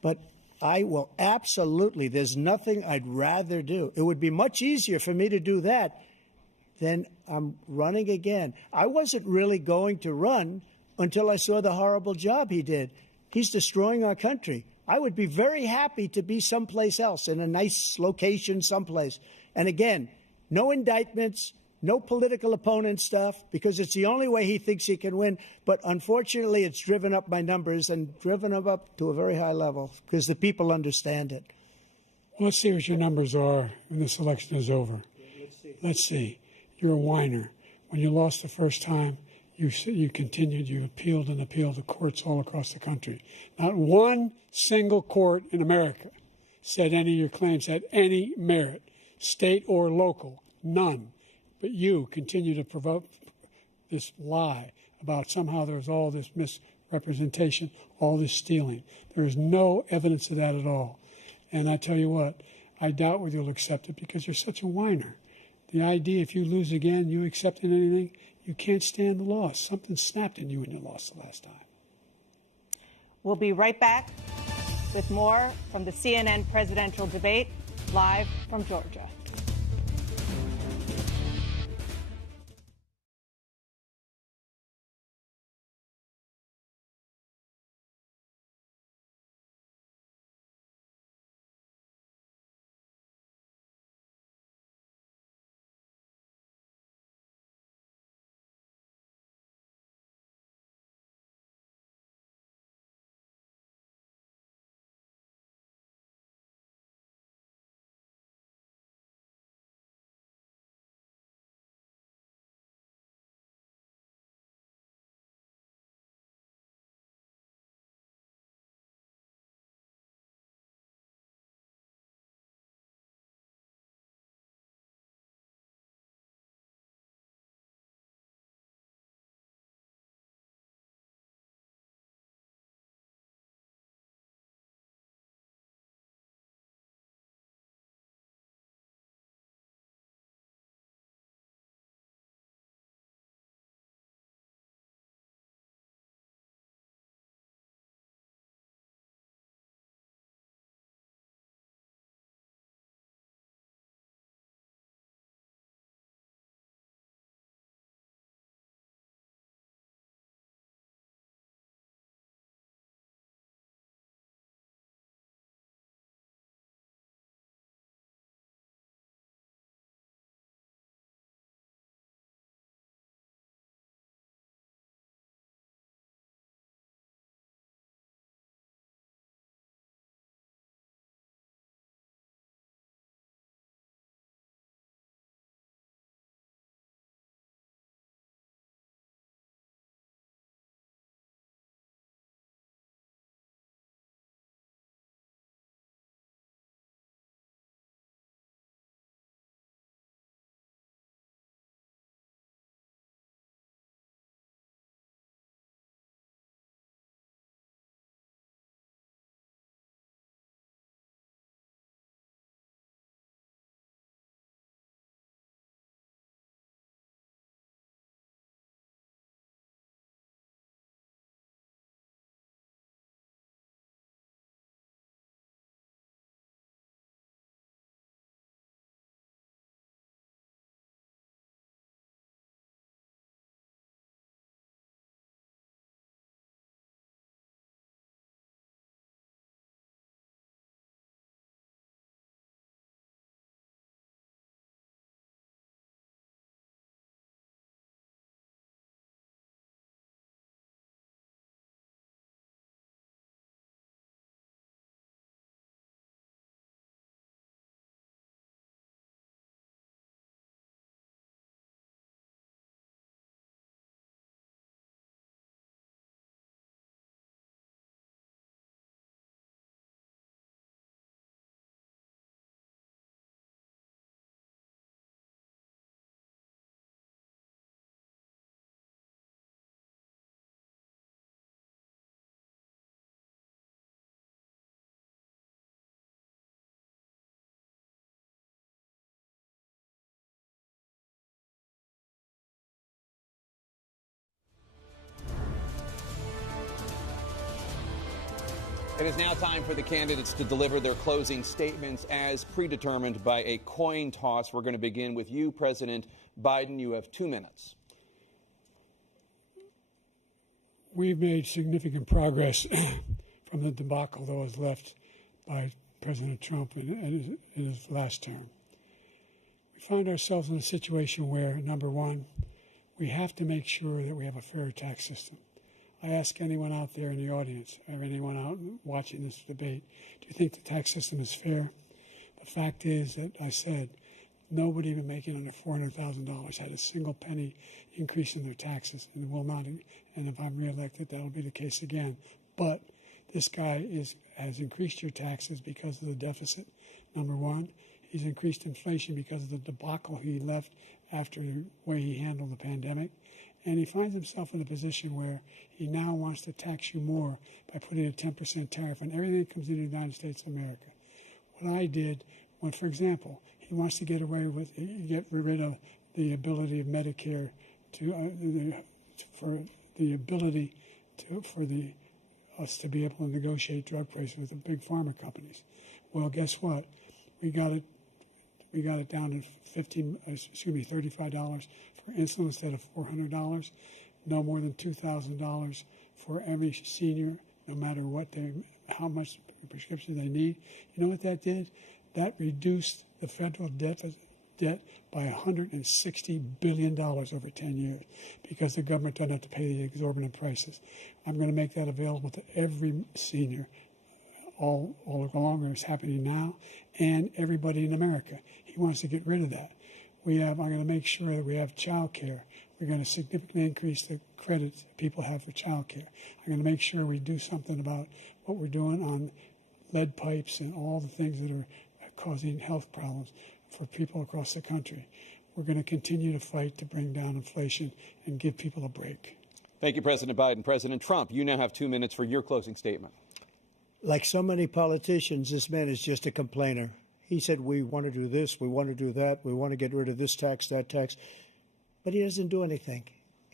But I will absolutely, there's nothing I'd rather do. It would be much easier for me to do that than I'm running again. I wasn't really going to run until I saw the horrible job he did. He's destroying our country. I would be very happy to be someplace else, in a nice location someplace. And again, no indictments, no political opponent stuff, because it's the only way he thinks he can win. But unfortunately, it's driven up my numbers and driven them up to a very high level because the people understand it. Well, let's see what your numbers are when this election is over. Let's see. You're a whiner. When you lost the first time, you continued, you appealed and appealed to courts all across the country. Not one single court in America said any of your claims had any merit, state or local, none. But you continue to provoke this lie about somehow there's all this misrepresentation, all this stealing. There is no evidence of that at all. And I tell you what, I doubt whether you'll accept it because you're such a whiner. The idea if you lose again, you accepting anything, you can't stand the loss. Something snapped in you when you lost the last time. We'll be right back with more from the CNN presidential debate, live from Georgia. It is now time for the candidates to deliver their closing statements as predetermined by a coin toss. We're going to begin with you, President Biden. You have 2 minutes. We've made significant progress from the debacle that was left by President Trump in his last term. We find ourselves in a situation where, number one, we have to make sure that we have a fair tax system. I ask anyone out there in the audience, or anyone out watching this debate, do you think the tax system is fair? The fact is that I said nobody even making under $400,000 had a single penny increase in their taxes, and will not. And if I'm reelected, that will be the case again. But this guy has increased your taxes because of the deficit. Number one, He's increased inflation because of the debacle he left after the way he handled the pandemic. And he finds himself in a position where he now wants to tax you more by putting a 10% tariff on everything that comes into the United States of America. What I did, when, for example, he wants to get rid of the ability of Medicare for us to be able to negotiate drug prices with the big pharma companies. Well, guess what? We got it down to $35 for insulin instead of $400. No more than $2,000 for every senior, no matter how much prescription they need. You know what that did? That reduced the federal debt by $160 billion over 10 years because the government doesn't have to pay the exorbitant prices. I'm going to make that available to every senior all along, it's happening now, and everybody in America. He wants to get rid of that. I'm going to make sure that we have child care. We're going to significantly increase the credits people have for child care. I'm going to make sure we do something about what we're doing on lead pipes and all the things that are causing health problems for people across the country. We're going to continue to fight to bring down inflation and give people a break. Thank you, President Biden. President Trump, you now have 2 minutes for your closing statement. Like so many politicians, this man is just a complainer. He said, we want to do this, we want to do that, we want to get rid of this tax, that tax. But he doesn't do anything.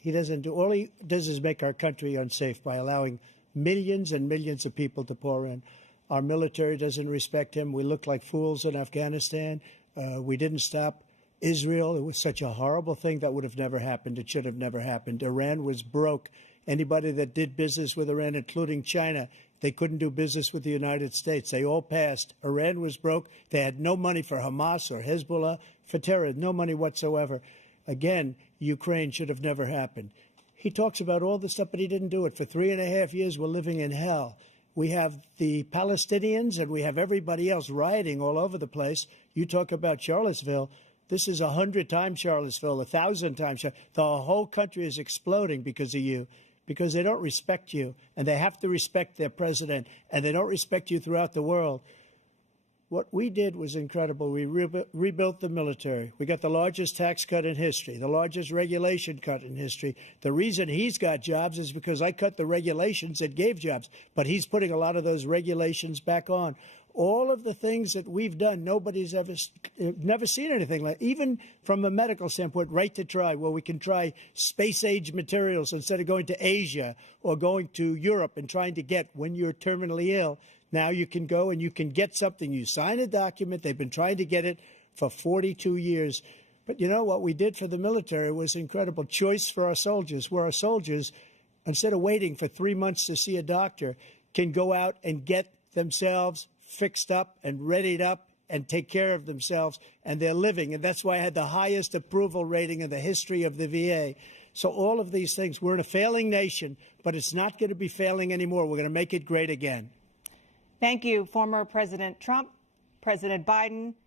All he does is make our country unsafe by allowing millions and millions of people to pour in. Our military doesn't respect him. We look like fools in Afghanistan. We didn't stop Israel. It was such a horrible thing that would have never happened. It should have never happened. Iran was broke. Anybody that did business with Iran, including China, they couldn't do business with the United States. They all passed. Iran was broke. They had no money for Hamas or Hezbollah, for terror, no money whatsoever. Again, Ukraine should have never happened. He talks about all this stuff, but he didn't do it. For 3.5 years, we're living in hell. We have the Palestinians and we have everybody else rioting all over the place. You talk about Charlottesville. This is 100 times Charlottesville, 1,000 times. The whole country is exploding because of you, because they don't respect you, and they have to respect their president, and they don't respect you throughout the world. What we did was incredible. We rebuilt the military. We got the largest tax cut in history, the largest regulation cut in history. The reason he's got jobs is because I cut the regulations that gave jobs, but he's putting a lot of those regulations back on. All of the things that we've done, nobody's never seen anything like. Even from a medical standpoint, right to try, where we can try space-age materials instead of going to Asia or going to Europe and trying to get when you're terminally ill. Now you can go and you can get something. You sign a document. They've been trying to get it for 42 years. But you know what we did for the military was incredible. Choice for our soldiers, where our soldiers, instead of waiting for 3 months to see a doctor, can go out and get themselves fixed up and readied up and take care of themselves, and they're living. And that's why I had the highest approval rating in the history of the VA. So all of these things, we're in a failing nation, but it's not going to be failing anymore. We're going to make it great again. Thank you, former President Trump, President Biden.